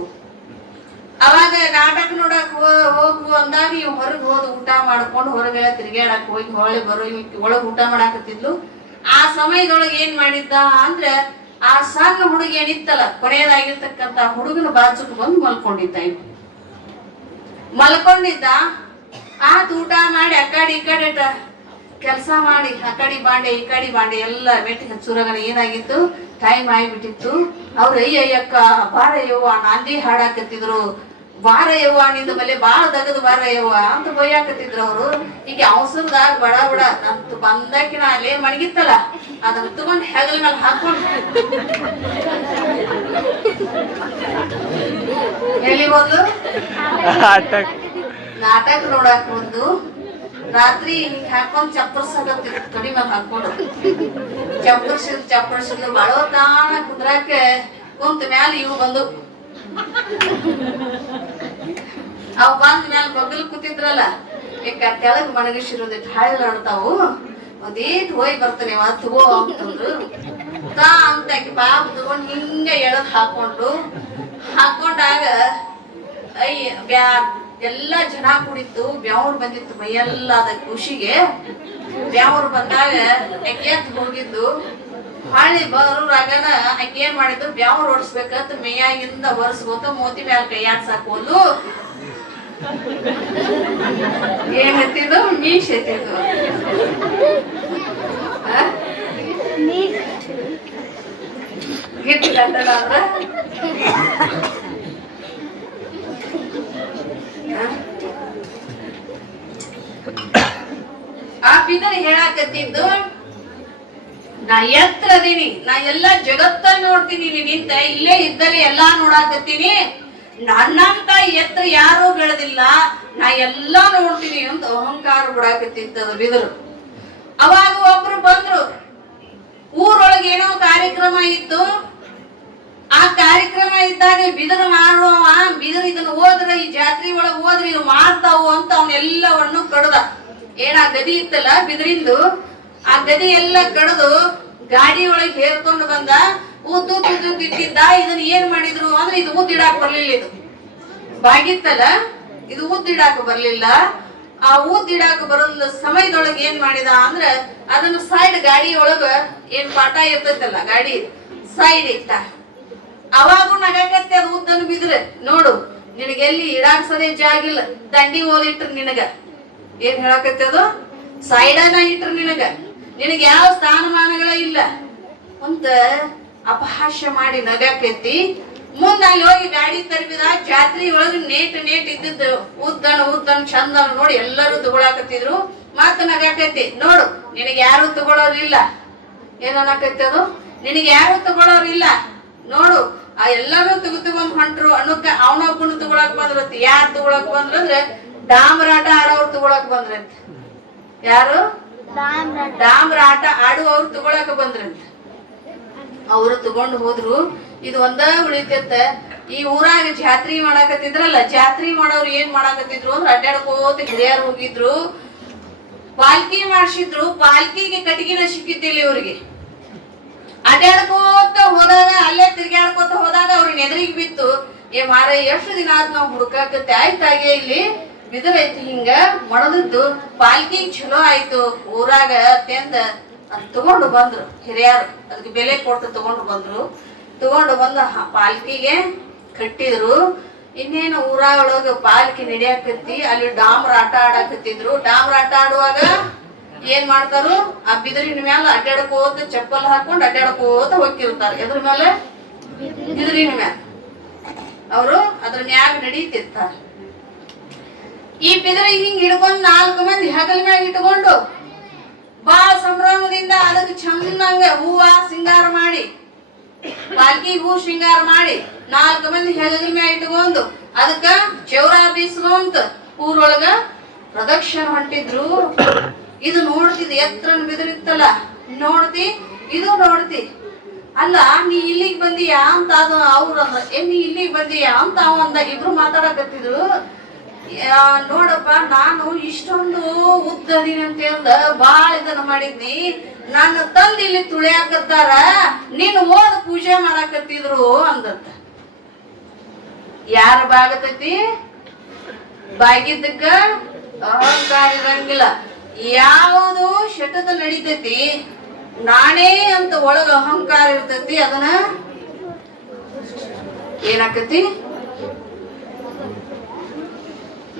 ಅವಾಗ ನಾಟಕ ನೋಡಕ್ ಹೋಗು ಅಂದಾಗ ಇವ್ ಹೊರಗೆ ಹೋದ್ ಊಟ ಮಾಡ್ಕೊಂಡು ಹೊರಗೆ ತಿರ್ಗಾಡಕ್ ಹೋಗಿ ಹೊಳೆ ಬರೋ ಒಳಗ್ ಊಟ ಮಾಡಾಕತ್ತಿದ್ಲು. ಆ ಸಮಯದೊಳಗೆ ಏನ್ ಮಾಡಿದ್ದ ಅಂದ್ರೆ, ಆ ಸಣ್ಣ ಹುಡುಗ ಏನಿತ್ತಲ್ಲ ಕೊನೆಯದಾಗಿರ್ತಕ್ಕಂತ ಹುಡುಗನ ಬಾಜುಕ್ ಬಂದು ಮಲ್ಕೊಂಡಿದ್ದ. ಆತ್ ಊಟ ಮಾಡಿ ಅಕಾಡಿ ಈ ಕಡೆ ಕೆಲಸ ಮಾಡಿ ಅಕಾಡಿ ಬಾಂಡೆ ಈ ಕಡಿ ಬಾಂಡೆ ಎಲ್ಲ ಮೆಟ್ಟಿ ಹಚ್ಚುರಗನ ಏನಾಗಿತ್ತು, ಟೈಮ್ ಆಗಿಬಿಟ್ಟಿತ್ತು. ಅವ್ರು ಅಯ್ಯಕ್ಕ ಬಾರ ಯವ್ವ ನಾಂದಿ ಹಾಡಾಕತ್ತಿದ್ರು, ಬಾರ ಯವ್ವ ನಿಂದ ಮೇಲೆ ಬಾಳ ದಗದ್ ಬಾರ ಯವ್ವ ಅಂತ ಬೈಯಾಕತ್ತಿದ್ರು ಅವ್ರು. ಈಗ ಅವಸರದಾಗ ಬಡ ಬಡ ನಂತು ಬಂದಾಕಿನ ಅಲ್ಲೇ ಮಣಗಿತ್ತಲ್ಲ ಅದನ್ನ ತಗೊಂಡ್ ಹೆಗಲ ಮೇಲೆ ಹಾಕೊಂಡು ಎಲ್ಲಿ ಹೋದ್ಲು, ನಾಟಕ ನೋಡಾಕ್ ಬಂದು. ರಾತ್ರಿ ಹಿಂಗ್ ಹಾಕೊಂಡ್ ಚಪ್ಪರ್ಸಾಗತ್ತಿತ್ತು, ಕಡಿ ಮೇಲೆ ಹಾಕೊಂಡು ಚಪ್ಪರ್ಸಿದ್ರು ಬಾಳೋ ತಾಣ ಕುಂದ್ರಾಕ ಕುಂತ ಮ್ಯಾಲ ಇವು ಬಂದು ಅವ್ ಬಂದ ಮ್ಯಾಲ ಬಗಲ್ ಕೂತಿದ್ರಲ್ಲ, ಈಗ ತೆಳಗ್ ಮಣಗಿಸಿರೋದಿಟ್ಟು ಹಾಳಾಡ್ತಾವು, ಒಂದೇಟ್ ಹೋಗಿ ಬರ್ತಾನೆ ತಗೋ ಅಂತಂದ್ರು. ತಾ ಅಂತ ಪಾಪ ತಗೊಂಡ್ ಹಿಂಗ ಎಳದ್ ಹಾಕೊಂಡಾಗ ಅಯ್ಯ ಎಲ್ಲಾ ಜನ ಕೂಡಿತ್ತು, ಬ್ಯಾವ್ರು ಬಂದಿತ್ತು ಮೈಯೆಲ್ಲ ಅದ ಖುಷಿಗೆ. ಬ್ಯಾವ್ರು ಬಂದಾಗ ಎತ್ ಹೋಗಿದ್ದು ಹಾಳಿ ಬರೋರಾಗನ ಆಕೆ ಏನ್ ಮಾಡಿದ್ದು, ಬ್ಯಾವ್ರು ಓಡಿಸ್ಬೇಕಂತ ಮೇಯಾಗಿಂದ ಒರೆಸ್ಕೋತ ಮೋತಿ ಮ್ಯಾಲ ಕೈ ಆಡ್ಸಾಕೋದು. ಏನ್ ಎತ್ತಿದ್ದು, ಮೀಶ್ ಎತ್ತಿದ್ದು. ಗಿಟ್ಟ ಗಂಟಲ ಅಂದ್ರ ಆ ಬಿದರ್ ಹೇಳಾಕತ್ತಿದ್ದು, ನಾ ಎತ್ತರ ಅದೀನಿ, ನಾ ಎಲ್ಲಾ ಜಗತ್ತ ನೋಡ್ತೀನಿ, ನಿಂತ ಇಲ್ಲೇ ಇದ್ದಲ್ಲಿ ಎಲ್ಲಾ ನೋಡಾಕತ್ತೀನಿ, ನನ್ನಂತ ಎತ್ತರ ಯಾರೂ ಬೆಳೆದಿಲ್ಲ, ನಾ ಎಲ್ಲಾ ನೋಡ್ತೀನಿ ಅಂತ ಅಹಂಕಾರ ಬಿಡಾಕತ್ತಿತ್ತದ ಬಿದರು. ಅವಾಗ ಒಬ್ರು ಬಂದ್ರು, ಊರೊಳಗೆ ಏನೋ ಕಾರ್ಯಕ್ರಮ ಇತ್ತು. ಆ ಕಾರ್ಯಕ್ರಮ ಇದ್ದಾಗ ಬಿದರು ಮಾಡುವ ಬಿದರು ಇದನ್ನ ಹೋದ್ರ ಈ ಜಾತ್ರೆ ಒಳಗ್ ಹೋದ್ರೆ ಇವ್ ಮಾಡ್ತಾವು ಅಂತ ಅವನ್ನೆಲ್ಲವನ್ನು ಕಡ್ದ. ಏನ ಗದಿ ಇತ್ತಲ್ಲ ಬಿದರಿಂದು, ಆ ಗದಿ ಎಲ್ಲ ಕಡ್ದು ಗಾಡಿ ಒಳಗೆ ಹೇರ್ಕೊಂಡು ಬಂದ. ಇಟ್ಟಿದ್ದ. ಇದನ್ನ ಏನ್ ಮಾಡಿದ್ರು ಅಂದ್ರೆ, ಇದು ಊದಿಡಾಕ್ ಬರ್ಲಿಲ್ಲ, ಇದು ಬಾಗಿತ್ತಲ್ಲ, ಇದು ಊದಿಡಾಕ ಬರ್ಲಿಲ್ಲ. ಆ ಊದಿಡಾಕ ಬರಲ್ಲ ಸಮಯದೊಳಗೆ ಏನ್ ಮಾಡಿದ ಅಂದ್ರೆ, ಅದನ್ನ ಸೈಡ್ ಗಾಡಿ ಒಳಗ ಏನ್ ಪಾಠ ಇರ್ತೈತಲ್ಲ ಗಾಡಿ ಸೈಡ್ ಇಟ್ಟ. ಅವಾಗೂ ನಗಕತ್ತೆ ಅದು ಉದ್ದನ್ನು ಬಿದ್ರೆ, ನೋಡು ನಿನಗೆ ಎಲ್ಲಿ ಇಡಾಕ್ ಸರಿ ಜಾಗಿಲ್ಲ, ದಂಡಿ ಓದಿಟ್ರು ನಿನಗ ಏನ್ ಹೇಳಕತ್ತೆ, ಅದು ಸೈಡನ ಇಟ್ರು ನಿನಗ ಯಾವ ಸ್ಥಾನಮಾನಗಳ ಇಲ್ಲ ಅಂತ ಅಪಹಾಸ್ಯ ಮಾಡಿ ನಗಕೈತಿ. ಮುಂದ ಅಲ್ಲಿ ಹೋಗಿ ಗಾಡಿ ತರಬಿದ. ಜಾತ್ರೆ ಒಳಗ ನೇಟ್ ಇದ್ದಿದ್ದು ಉದ್ದನ್ ಚಂದನ ನೋಡಿ ಎಲ್ಲರೂ ತಗೊಳಕತ್ತಿದ್ರು. ಮತ್ತ ನಗಕೈತಿ, ನೋಡು ನಿನಗೆ ಯಾರು ತಗೊಳೋರಿಲ್ಲ. ಏನನ್ನಕೈತಿ ಅದು, ನಿನಗೆ ಯಾರು ತಗೊಳೋರಿಲ್ಲ ನೋಡು, ಆ ಎಲ್ಲರೂ ತಗೊಂಡ್ ಹೊಂಟ್ರು ಅನ್ನೋಕ ಅವನೊಬ್ಬನು ತಗೊಳಕ್ ಬಂದ್ರತ್. ಯಾರು ತಗೊಳಕ್ ಬಂದ್ರಂದ್ರೆ, ಡಾಮ್ರಾಟ ಆಡೋರು ತಗೊಳಕ್ ಬಂದ್ರಂತ. ಯಾರು ಡಾಮ್ರ ಆಟ ಆಡುವವ್ರು ತಗೊಳಕ ಬಂದ್ರಂತ. ಅವ್ರು ತಗೊಂಡು ಹೋದ್ರು. ಇದು ಒಂದ ಉಳಿತೈತ. ಈ ಊರಾಗ ಜಾತ್ರಿ ಮಾಡಾಕತ್ತಿದ್ರಲ್ಲ, ಜಾತ್ರಿ ಮಾಡೋರು ಏನ್ ಮಾಡಾಕತ್ತಿದ್ರು ಅಂದ್ರೆ, ಅಡ್ಡಾಡ್ಕೋತ ಹಿರಿಯರು ಹೋಗಿದ್ರು, ಪಾಲ್ಕಿ ಮಾಡ್ಸಿದ್ರು. ಪಾಲ್ಕಿಗೆ ಕಟ್ಟಿಗೆನ ಸಿಕ್ಕಿದ್ದಿಲ್ಲ ಇವ್ರಿಗೆ. ಆ ಅಡ್ಯಾಡ್ಕೋತ ಹೋದಾಗ ಅಲ್ಲೇ ತಿರ್ಗಾಡ್ಕೋತ ಹೋದಾಗ ಅವ್ರಿಗೆ ಎದುರಿಗೆ ಬಿತ್ತು, ಏ ಮಾರ ಎಷ್ಟು ದಿನ ಆದ್ ನಾವ್ ಹುಡುಕಾಕತ್ತೆ, ಆಯ್ತಾಗೆ ಇಲ್ಲಿ ಬಿದರೈತಿ ಹಿಂಗ ಮಡದದ್ದು ಪಾಲ್ಕಿ ಚಲೋ ಆಯ್ತು ಊರಾಗ ತೆಂದ ತಗೊಂಡು ಬಂದ್ರು ಹಿರಿಯರು. ಅದಕ್ಕೆ ಬೆಲೆ ಕೊಟ್ಟು ತಗೊಂಡು ಬಂದು ಪಾಲ್ಕಿಗೆ ಕಟ್ಟಿದ್ರು. ಇನ್ನೇನು ಊರಾಗ ಪಾಲ್ಕಿ ನಡೆಯಾಕತ್ತಿ, ಅಲ್ಲಿ ಡಾಮ್ರ ಆಟ ಆಡಾಕತ್ತಿದ್ರು. ಡಾಮ್ರ ಆಟ ಆಡುವಾಗ ಏನ್ ಮಾಡ್ತಾರು, ಆ ಬಿದಿರಿನ ಮ್ಯಾಲ ಅಡ್ಡಾಡ್ಕೋತ ಚಪ್ಪಲ್ ಹಾಕೊಂಡು ಅಡ್ಡಾಡ್ಕೋತ ಹೋಗಿರ್ತಾರ. ಎದ್ರ ಮೇಲೆ? ಬಿದಿರಿನ ಮ್ಯಾಲ. ಅವರು ಅದ್ರ ಮ್ಯಾಗ ನಡೀತಿರ್ತಾರ. ಈ ಬಿದಿರಿ ಹಿಂಗ್ ಹಿಡ್ಕೊಂಡ್ 4 ಮಂದಿ ಹಗಲ್ ಮ್ಯಾಗ ಇಟ್ಕೊಂಡು ಬಾಳ ಸಂಭ್ರಮದಿಂದ ಅದಕ್ಕೆ ಚಂದಂಗ ಹೂವ ಸಿಂಗಾರ ಮಾಡಿ, ಪಾಲ್ಕಿ ಹೂ ಶೃಂಗಾರ ಮಾಡಿ 4 ಮಂದಿ ಹೆಗಲ ಮ್ಯಾಗ ಇಟ್ಕೊಂಡು ಅದಕ್ಕ ಚೌರ ಬೀಸ್ಕೊಂತ ಊರೊಳಗ ಪ್ರದಕ್ಷಿಣೆ ಹೊಂಟಿದ್ರು. ಇದು ನೋಡ್ತಿದ್ ಎತ್ರನ್ ಬಿದಿರಿತ್ತಲ್ಲ, ಇದು ನೋಡ್ತಿ. ಅಲ್ಲ ನೀ ಇಲ್ಲಿಗೆ ಬಂದೀಯಾ ಅಂತ ಅದು ಅವ್ರ ನೀ ಇಲ್ಲಿಗೆ ಬಂದೀಯಾ ಅಂತ ಅವ ಅಂದ. ಇಬ್ರು ಮಾತಾಡಕತ್ತಿದ್ರು. ನೋಡಪ್ಪ, ನಾನು ಇಷ್ಟೊಂದು ಉದ್ದದಿನಿ ಅಂತ ಹೇಳ್ದ ಬಾಳ ಇದನ್ನ ಮಾಡಿದ್ನಿ. ನನ್ನ ತಂದು ಇಲ್ಲಿ ತುಳಿಯಾಕತ್ತಾರ, ನೀನು ಓದ್ ಪೂಜೆ ಮಾಡಾಕತ್ತಿದ್ರು ಅಂದತ್ತ. ಯಾರ ಬಾಗತೈತಿ? ಬಾಗಿದ್ದಕ್ಕ ಅಹಂಕಾರ ಇರಂಗಿಲ್ಲ. ಯಾವುದು ಶಟದ ನಡಿತೈತಿ, ನಾನೇ ಅಂತ ಒಳಗ ಅಹಂಕಾರ ಇರ್ತೈತಿ, ಅದನ್ನ ಏನಾಕತಿ?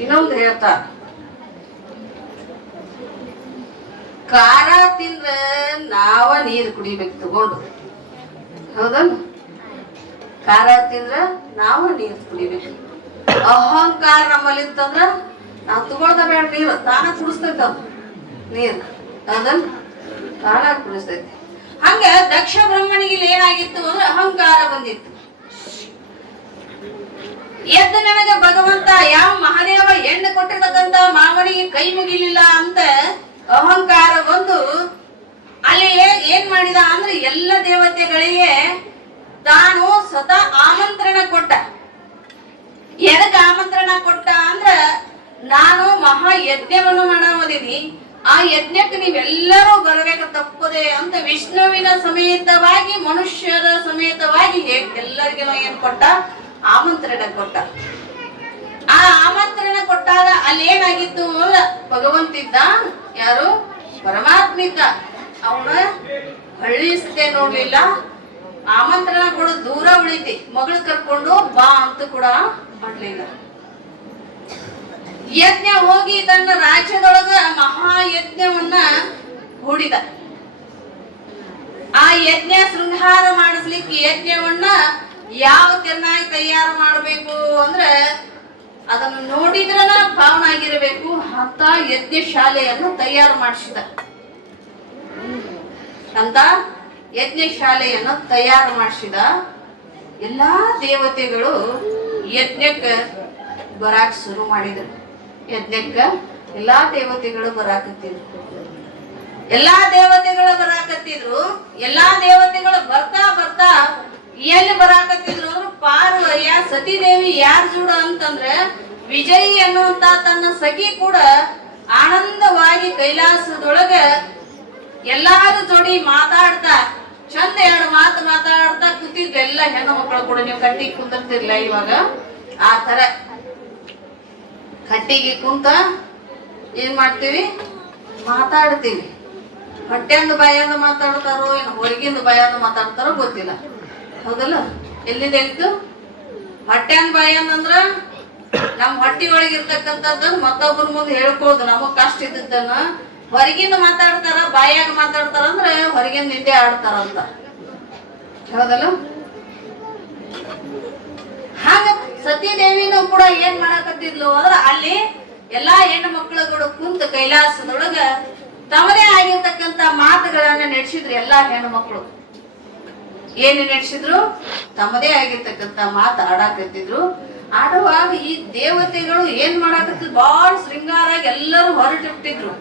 ಇನ್ನೊಂದು ಹೇಳ್ತಾರ, ಖಾರ ತಿಂದ್ರ ನಾವ ನೀರು ಕುಡಿಬೇಕು ತಗೊಂಡು. ಹೌದಲ್ಲ? ಖಾರ ತಿಂದ್ರ ನಾವ ನೀರು ಕುಡಿಬೇಕು. ಅಹಂಕಾರ ನಮ್ಮಲ್ಲಿ ಇತ್ತಂದ್ರ ನಾವ್ ತಗೊಳ್ದ ಬೇಡ ನೀರು, ತಾನ ಕುಡಿಸ್ತೈತ ನೀರು. ಹೌದಲ್ಲ? ತಾನ ಕುಡಿಸ್ತೈತಿ. ಹಂಗ ದಕ್ಷ ಬ್ರಹ್ಮಣಿಗೆ ಏನಾಗಿತ್ತು ಅಂದ್ರೆ ಅಹಂಕಾರ ಬಂದಿತ್ತು. ಎದ್ದು ನನಗೆ ಭಗವಂತ ಯಾವ ಮಹಾದೇವ ಹೆಣ್ಣು ಕೊಟ್ಟಿರತಕ್ಕಂತ ಮಾವನಿಗೆ ಕೈ ಮುಗಿಲಿಲ್ಲ ಅಂತ ಅಹಂಕಾರ ಬಂದು ಅಲ್ಲಿ ಏನ್ ಮಾಡಿದ ಅಂದ್ರೆ ಎಲ್ಲ ದೇವತೆಗಳಿಗೆ ತಾನು ಸ್ವತಃ ಆಮಂತ್ರಣ ಕೊಟ್ಟ. ಎದಕ್ಕೆ ಆಮಂತ್ರಣ ಕೊಟ್ಟ ಅಂದ್ರ, ನಾನು ಮಹಾ ಯಜ್ಞವನ್ನು ಮಾಡವದೀನಿ, ಆ ಯಜ್ಞಕ್ಕೆ ನೀವೆಲ್ಲರೂ ಬರಬೇಕು ತಪ್ಪದೆ ಅಂತ ವಿಷ್ಣುವಿನ ಸಮೇತವಾಗಿ ಮನುಷ್ಯರ ಸಮೇತವಾಗಿ ಎಲ್ಲರಿಗೂ ಏನ್ ಕೊಟ್ಟ? ಆಮಂತ್ರಣ ಕೊಟ್ಟ. ಆ ಆಮಂತ್ರಣ ಕೊಟ್ಟಾಗ ಅಲ್ಲಿ ಏನಾಗಿತ್ತು ಅಂದ್ರೆ ಭಗವಂತಿದ್ದ, ಯಾರು? ಪರಮಾತ್ಮ ಇದ್ದ. ಅವನ ಹಳ್ಳಿಸದೆ ನೋಡ್ಲಿಲ್ಲ, ಆಮಂತ್ರಣ ಕೊಡು ದೂರ ಉಳಿತಿ, ಮಗಳು ಕರ್ಕೊಂಡು ಬಾ ಅಂತ ಕೂಡ ಮಾಡ್ಲಿಲ್ಲ. ಯಜ್ಞ ಹೋಗಿ ತನ್ನ ರಾಜ್ಯದೊಳಗ ಮಹಾಯಜ್ಞವನ್ನ ಹೂಡಿದ. ಆ ಯಜ್ಞ ಶೃಂಗಾರ ಮಾಡಿಸ್ಲಿಕ್ಕೆ ಯಜ್ಞವನ್ನ ಯಾವ ಚೆನ್ನಾಗಿ ತಯಾರು ಮಾಡಬೇಕು ಅಂದ್ರೆ ಅದನ್ನು ನೋಡಿದ್ರನ ಭಾವನೆ ಆಗಿರಬೇಕು ಅಂತ ಯಜ್ಞ ಶಾಲೆಯನ್ನು ತಯಾರು ಮಾಡಿಸಿದ. ಅಂತ ಯಜ್ಞ ಶಾಲೆಯನ್ನು ತಯಾರು ಮಾಡಿಸಿದ. ಎಲ್ಲಾ ದೇವತೆಗಳು ಯಜ್ಞಕ್ಕ ಬರಾಕ್ ಶುರು ಮಾಡಿದ್ರು. ಯಜ್ಞಕ್ಕ ಎಲ್ಲಾ ದೇವತೆಗಳು ಬರಾಕತ್ತಿದ್ರು. ಎಲ್ಲಾ ದೇವತೆಗಳು ಬರ್ತಾ ಎಲ್ಲಿ ಬರಾಕತ್ತಿದ್ರು ಅಂದ್ರೆ ಪಾರ್ವಯ್ಯ ಸತೀದೇವಿ ಯಾರ್ ಜೋಡ ಅಂತಂದ್ರೆ ವಿಜಯಿ ಅನ್ನುವಂತ ತನ್ನ ಸಖಿ ಕೂಡ ಆನಂದವಾಗಿ ಕೈಲಾಸದೊಳಗ ಎಲ್ಲಾರ ಜೋಡಿ ಮಾತಾಡ್ತಾ ಚಂದ 2 ಮಾತು ಮಾತಾಡ್ತಾ ಕೂತಿದ್ವಿ. ಎಲ್ಲ ಹೆಣ್ಣು ಮಕ್ಕಳು ಕೂಡ, ನೀವು ಕಟ್ಟಿಗೆ ಕುಂತಿರ್ತಿರ್ಲ ಇವಾಗ, ಆ ತರ ಕಟ್ಟಿಗೆ ಕುಂತ ಏನ್ ಮಾಡ್ತೀವಿ? ಮಾತಾಡ್ತೀವಿ. ಹೊಟ್ಟೆಂದು ಬಾಯಂದು ಮಾತಾಡ್ತಾರೋ ಏನು ಹೊರಗಿಂದ ಬಾಯಂದು ಮಾತಾಡ್ತಾರೋ ಗೊತ್ತಿಲ್ಲ. ಹೌದಲ್ಲ? ಎಲ್ಲಿಂದ ಹೇಳ್ತು? ಹೊಟ್ಟೆಂದು ಬಾಯಂದಂದ್ರ ನಮ್ ಹೊಟ್ಟಿ ಒಳಗಿರ್ತಕ್ಕಂಥದ್ದನ್ನ ಮತ್ತೊಬ್ಬರ ಮುಂದೆ ಹೇಳ್ಕೊಳ್ದು. ನಮಗ್ ಕಷ್ಟ ಇದ್ದದ್ದನ್ನ ಹೊರಗಿಂದ ಮಾತಾಡ್ತಾರ, ಬಾಯಾಗ ಮಾತಾಡ್ತಾರ ಅಂದ್ರೆ ಹೊರಗಿಂದ ನಿಂದೆ ಆಡ್ತಾರ ಅಂತ. ಹೌದಲ್ಲ? ಹಾಗ ಸತೀದೇವಿನೂ ಕೂಡ ಏನ್ ಮಾಡಕತ್ತಿದ್ಲು ಅಂದ್ರೆ ಅಲ್ಲಿ ಎಲ್ಲಾ ಹೆಣ್ಣು ಮಕ್ಕಳುಗಳು ಕುಂತ ಕೈಲಾಸದೊಳಗ ತಮ್ಮದೇ ಆಗಿರ್ತಕ್ಕಂತ ಮಾತುಗಳನ್ನ ನಡೆಸಿದ್ರು. ಎಲ್ಲಾ ಹೆಣ್ಣು ಮಕ್ಕಳು ಏನು ನಡೆಸಿದ್ರು? ತಮ್ಮದೇ ಆಗಿರ್ತಕ್ಕಂತ ಮಾತು ಆಡಾಕತ್ತಿದ್ರು. ಆಡುವಾಗ ಈ ದೇವತೆಗಳು ಏನ್ ಮಾಡಾಕತ್ತಿದ್ರು? ಬಾಳ ಶೃಂಗಾರಾಗಿ ಎಲ್ಲರೂ ಹೊರಟಿಟ್ಟಿದ್ರು.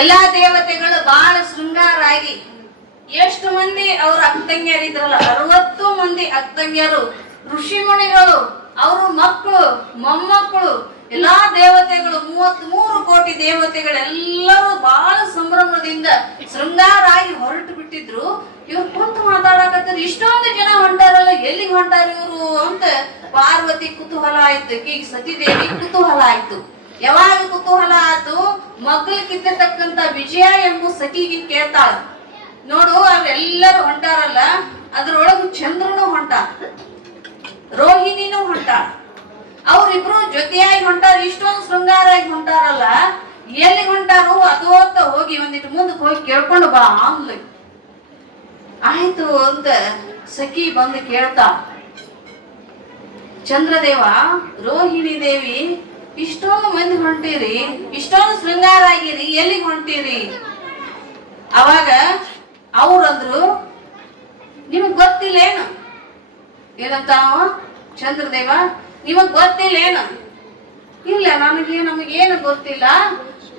ಎಲ್ಲಾ ದೇವತೆಗಳು ಬಹಳ ಶೃಂಗಾರಾಗಿ ಎಷ್ಟು ಮಂದಿ ಅವ್ರ ಅಕ್ಕಂಗ್ಯರಿದ್ರಲ್ಲ, 60 ಮಂದಿ ಅಕ್ಕಂಗ್ಯರು, ಋಷಿ ಮುನಿಗಳು, ಅವ್ರ ಮಕ್ಕಳು ಮೊಮ್ಮಕ್ಕಳು ಎಲ್ಲಾ ದೇವತೆಗಳು 33 ಕೋಟಿ ದೇವತೆಗಳೆಲ್ಲರೂ ಬಹಳ ಸಂಭ್ರಮದಿಂದ ಶೃಂಗಾರ ಆಗಿ ಹೊರಟು ಬಿಟ್ಟಿದ್ರು. ಇವ್ರು ಕುಂತು ಮಾತಾಡಕತ್ತಾರೆ, ಇಷ್ಟೊಂದು ಜನ ಹೊಂಟಾರಲ್ಲ, ಎಲ್ಲಿಗೆ ಹೊಂಟಾರ ಇವರು ಅಂತ ಪಾರ್ವತಿ ಕುತೂಹಲ ಆಯ್ತು, ಈಗ ಸತೀದೇವಿ ಕುತೂಹಲ ಆಯ್ತು. ಯಾವಾಗ ಕುತೂಹಲ ಆಯ್ತು, ಮಕ್ಕಳು ಕಿತ್ತತಕ್ಕಂತ ವಿಜಯ ಎಂಬ ಸಖಿಗೆ ಕೇಳ್ತಾಳ, ನೋಡು ಅವ್ರೆಲ್ಲರೂ ಹೊಂಟಾರಲ್ಲ, ಅದ್ರೊಳಗ ಚಂದ್ರನು ಹೊಂಟ, ರೋಹಿಣಿನೂ ಹೊಂಟಾಳ, ಅವ್ರಿಬ್ರು ಜೊತೆಯಾಗಿ ಹೊಂಟಾರ, ಇಷ್ಟೊಂದು ಶೃಂಗಾರಾಗಿ ಹೊಂಟಾರಲ್ಲ, ಎಲ್ಲಿ ಹೊಂಟಾರು ಅದೋತ್ತ ಹೋಗಿ ಒಂದಿಟ್ಟು ಮುಂದಕ್ಕೆ ಹೋಗಿ ಕೇಳ್ಕೊಂಡು ಬಾ ಅಂದ್ಲ. ಆಯ್ತು ಅಂತ ಸಖಿ ಬಂದು ಕೇಳ್ತಾ, ಚಂದ್ರದೇವ, ರೋಹಿಣಿ ದೇವಿ, ಇಷ್ಟೊಂದು ಮಂದಿ ಹೊಂಟಿರಿ, ಇಷ್ಟೊಂದು ಶೃಂಗಾರ ಆಗಿರಿ, ಎಲ್ಲಿಗೆ ಹೊಂಟಿರಿ? ಅವಾಗ ಅವ್ರಂದ್ರು, ನಿಮಗ್ ಗೊತ್ತಿಲ್ಲೇನು? ಏನಂತ ಚಂದ್ರದೇವ, ನಿಮಗ್ ಗೊತ್ತಿಲ್ಲೇನು? ಇಲ್ಲ, ನಮಗೇನು ಗೊತ್ತಿಲ್ಲ,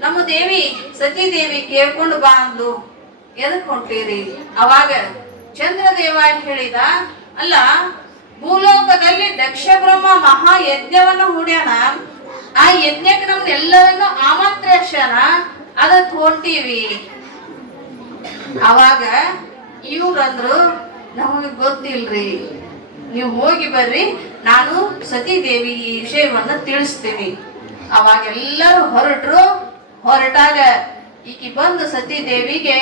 ನಮ್ಮ ದೇವಿ ಸತೀದೇವಿ ಕೇಳ್ಕೊಂಡು ಬಾ ಅಂದ್ಲು, ಎದಕ್ ಹೊಂಟಿರಿ? ಅವಾಗ ಚಂದ್ರದೇವ ಹೇಳಿದ, ಅಲ್ಲ, ಭೂಲೋಕದಲ್ಲಿ ದಕ್ಷ ಬ್ರಹ್ಮ ಮಹಾ ಯಜ್ಞವನ್ನು ಹೂಡ್ಯಾನ, ಆ ಯಜ್ಞಕ್ಕೆ ನಮ್ನೆಲ್ಲರನ್ನು ಆಮಂತ್ರಿಸ್ಯಾನ, ಅದಕ್ಕೆ ಹೊಂಟೀವಿ. ಅವಾಗ ಇವ್ರಂದ್ರು, ನಮಗೆ ಗೊತ್ತಿಲ್ರಿ, ನೀವು ಹೋಗಿ ಬರ್ರಿ, ನಾನು ಸತೀದೇವಿ ಈ ವಿಷಯವನ್ನ ತಿಳಿಸ್ತೀನಿ. ಅವಾಗ ಎಲ್ಲರೂ ಹೊರಟಾಗ ಈಕಿ ಬಂದು ಸತೀದೇವಿಗೆ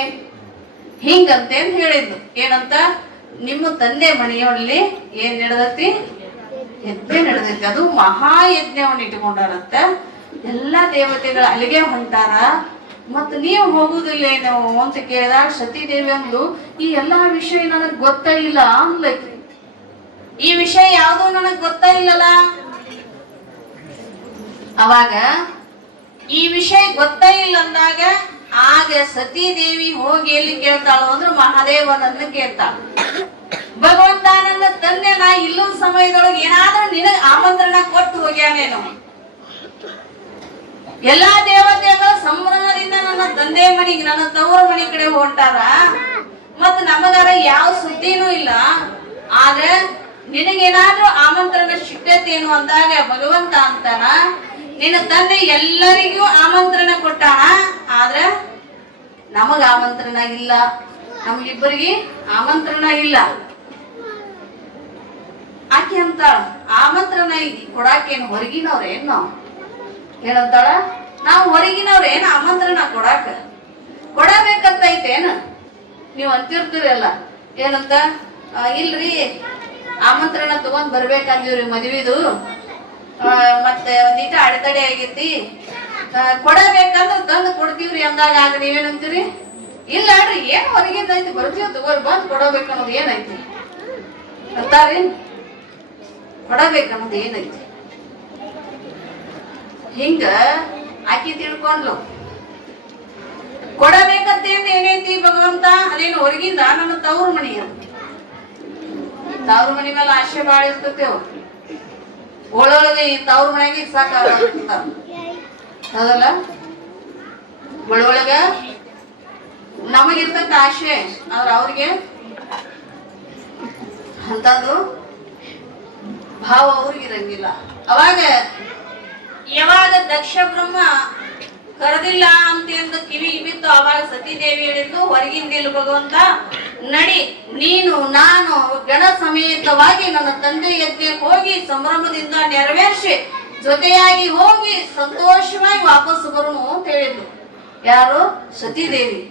ಹಿಂಗಂತೇನ್ ಹೇಳಿದ್ಲು, ಏನಂತ? ನಿಮ್ಮ ತಂದೆ ಮನೆಯಲ್ಲಿ ಏನ್ ನಡೆದತಿ? ಯಜ್ಞ ನಡೆದೈತಿ, ಅದು ಮಹಾಯಜ್ಞವನ್ನು ಇಟ್ಕೊಂಡಾರಂತ, ಎಲ್ಲಾ ದೇವತೆಗಳು ಅಲ್ಲಿಗೆ ಹೊಂಟಾರ, ಮತ್ ನೀವು ಹೋಗುದಿಲ್ಲೇನೋ ಅಂತ ಕೇಳಿದಾಗ ಸತೀದೇವಿ ಅಂದ್ಲು, ಈ ಎಲ್ಲಾ ವಿಷಯ ನನಗ್ ಗೊತ್ತ ಇಲ್ಲ ಅಂದ್ಲೈತಿ. ಈ ವಿಷಯ ಯಾವುದು ನನಗ್ ಗೊತ್ತಾ ಇಲ್ಲಲ್ಲ. ಅವಾಗ ಈ ವಿಷಯ ಗೊತ್ತಾ ಇಲ್ಲ ಅಂದಾಗ ಆಗ ಸತೀದೇವಿ ಹೋಗಿ ಎಲ್ಲಿ ಕೇಳ್ತಾಳು ಅಂದ್ರೆ ಮಹಾದೇವನನ್ನ ಕೇಳ್ತಾಳ, ಭಗವಂತ ನನ್ನ ತಂದೆ ನಾ ಇಲ್ಲೊಂದ್ ಸಮಯದೊಳಗೆ ಏನಾದ್ರೂ ನಿನಗ್ ಆಮಂತ್ರಣ ಕೊಟ್ಟು ಹೋಗ್ಯಾನೇನು? ಎಲ್ಲಾ ದೇವತೆಗಳು ಸಂಭ್ರಮದಿಂದ ನನ್ನ ತಂದೆ ಮನೆಗೆ, ನನ್ನ ತವರ ಮನೆ ಕಡೆ ಹೊಂಟಾರ, ಮತ್ ನಮಗಾರ ಯಾವ ಸುದ್ದಿನೂ ಇಲ್ಲ, ಆದ್ರೆ ನಿನಗೇನಾದ್ರೂ ಆಮಂತ್ರಣ ಸಿಗ್ತೇತೇನು ಅಂದಾಗ ಭಗವಂತ ಅಂತಾನ, ನಿನ್ನ ತಂದೆ ಎಲ್ಲರಿಗೂ ಆಮಂತ್ರಣ ಕೊಟ್ಟಾನ, ಆದ್ರೆ ನಮಗ ಆಮಂತ್ರಣ ಇಲ್ಲ, ನಮ್ಗಿಬ್ಬರಿಗೆ ಆಮಂತ್ರಣ ಇಲ್ಲ. ಆಕೆ ಅಂತಾಳ, ಆಮಂತ್ರಣ ಕೊಡಾಕೇನು ಹೊರಗಿನವ್ರೇನ್ ನಾವು? ಏನಂತಾಳ, ನಾವು ಹೊರಗಿನವ್ರೇನು ಆಮಂತ್ರಣ ಕೊಡಬೇಕಂತೈತೇನು? ನೀವು ಅಂತಿರ್ತೀರಲ್ಲ, ಏನಂತ? ಇಲ್ರಿ, ಆಮಂತ್ರಣ ತಗೊಂಡ್ ಬರ್ಬೇಕಂದಿವ್ರಿ ಮದ್ವಿದು, ಮತ್ತೆ ಒಂದೀಟ ಅಡೆತಡೆ ಆಗೈತಿ, ಕೊಡಬೇಕಂದ್ರ ತಂದು ಕೊಡ್ತೀವ್ರಿ ಅಂದಾಗ ಆಗ ನೀವೇನಂತೀರಿ? ಇಲ್ಲ ಅಡ್ರಿ, ಏನ್ ಹೊರಗಿಂದ ಐತಿ, ಬರ್ತೀವಿ ತಗೋರಿ, ಬಂದ್ ಕೊಡಬೇಕನ್ನೋದು ಏನೈತಿ ಅಂತಾರಿ? ಕೊಡಬೇಕನ್ನೋದು ಏನೈತಿ? ಹಿಂಗ ಆಕಿ ತಿಳ್ಕೊಂಡ್ಲು. ಕೊಡಬೇಕಂತೇಂದ ಏನೈತಿ ಭಗವಂತ? ಅದೇನು ಹೊರಗಿಂದ ನನ್ನ ತವ್ರ ಮನಿ, ಅದು ತವ್ರ ಮನಿ ಮೇಲೆ ಆಶೆ ಬಾಳ ಇರ್ತೇವ್, ಒಳೊಳಗೆ ಈ ತವ್ರ ಮನೆಗೆ ಸಾಕಾಗ ಹೌದಲ್ಲ, ಒಳೊಳಗ ನಮಗಿರ್ತಕ್ಕ ಆಶೆ, ಆದ್ರೆ ಅವ್ರಿಗೆ ಅಂತಂದು ಭಾವ ಅವ್ರಿಗಿರಂಗಿಲ್ಲ. ಅವಾಗ ಯಾವಾಗ ದಕ್ಷ ಬ್ರಹ್ಮ ಕರೆದಿಲ್ಲ ಅಂತ ಕಿವಿ ಬಿತ್ತು, ಅವಾಗ ಸತೀದೇವಿ ಹೇಳಿದ್ದು, ಹೊರಗಿಂದಿಲ್ಲ ಭಗವಂತ, ನಡಿ, ನೀನು ನಾನು ಗಣ ಸಮೇತವಾಗಿ ನನ್ನ ತಂದೆ ಯಜ್ಞಕ್ಕೆ ಹೋಗಿ ಸಂಭ್ರಮದಿಂದ ನೆರವೇರಿಸಿ ಜೊತೆಯಾಗಿ ಹೋಗಿ ಸಂತೋಷವಾಗಿ ವಾಪಸ್ ಬರೋಣ ಅಂತ ಹೇಳಿದ್ರು. ಯಾರು? ಸತೀದೇವಿ.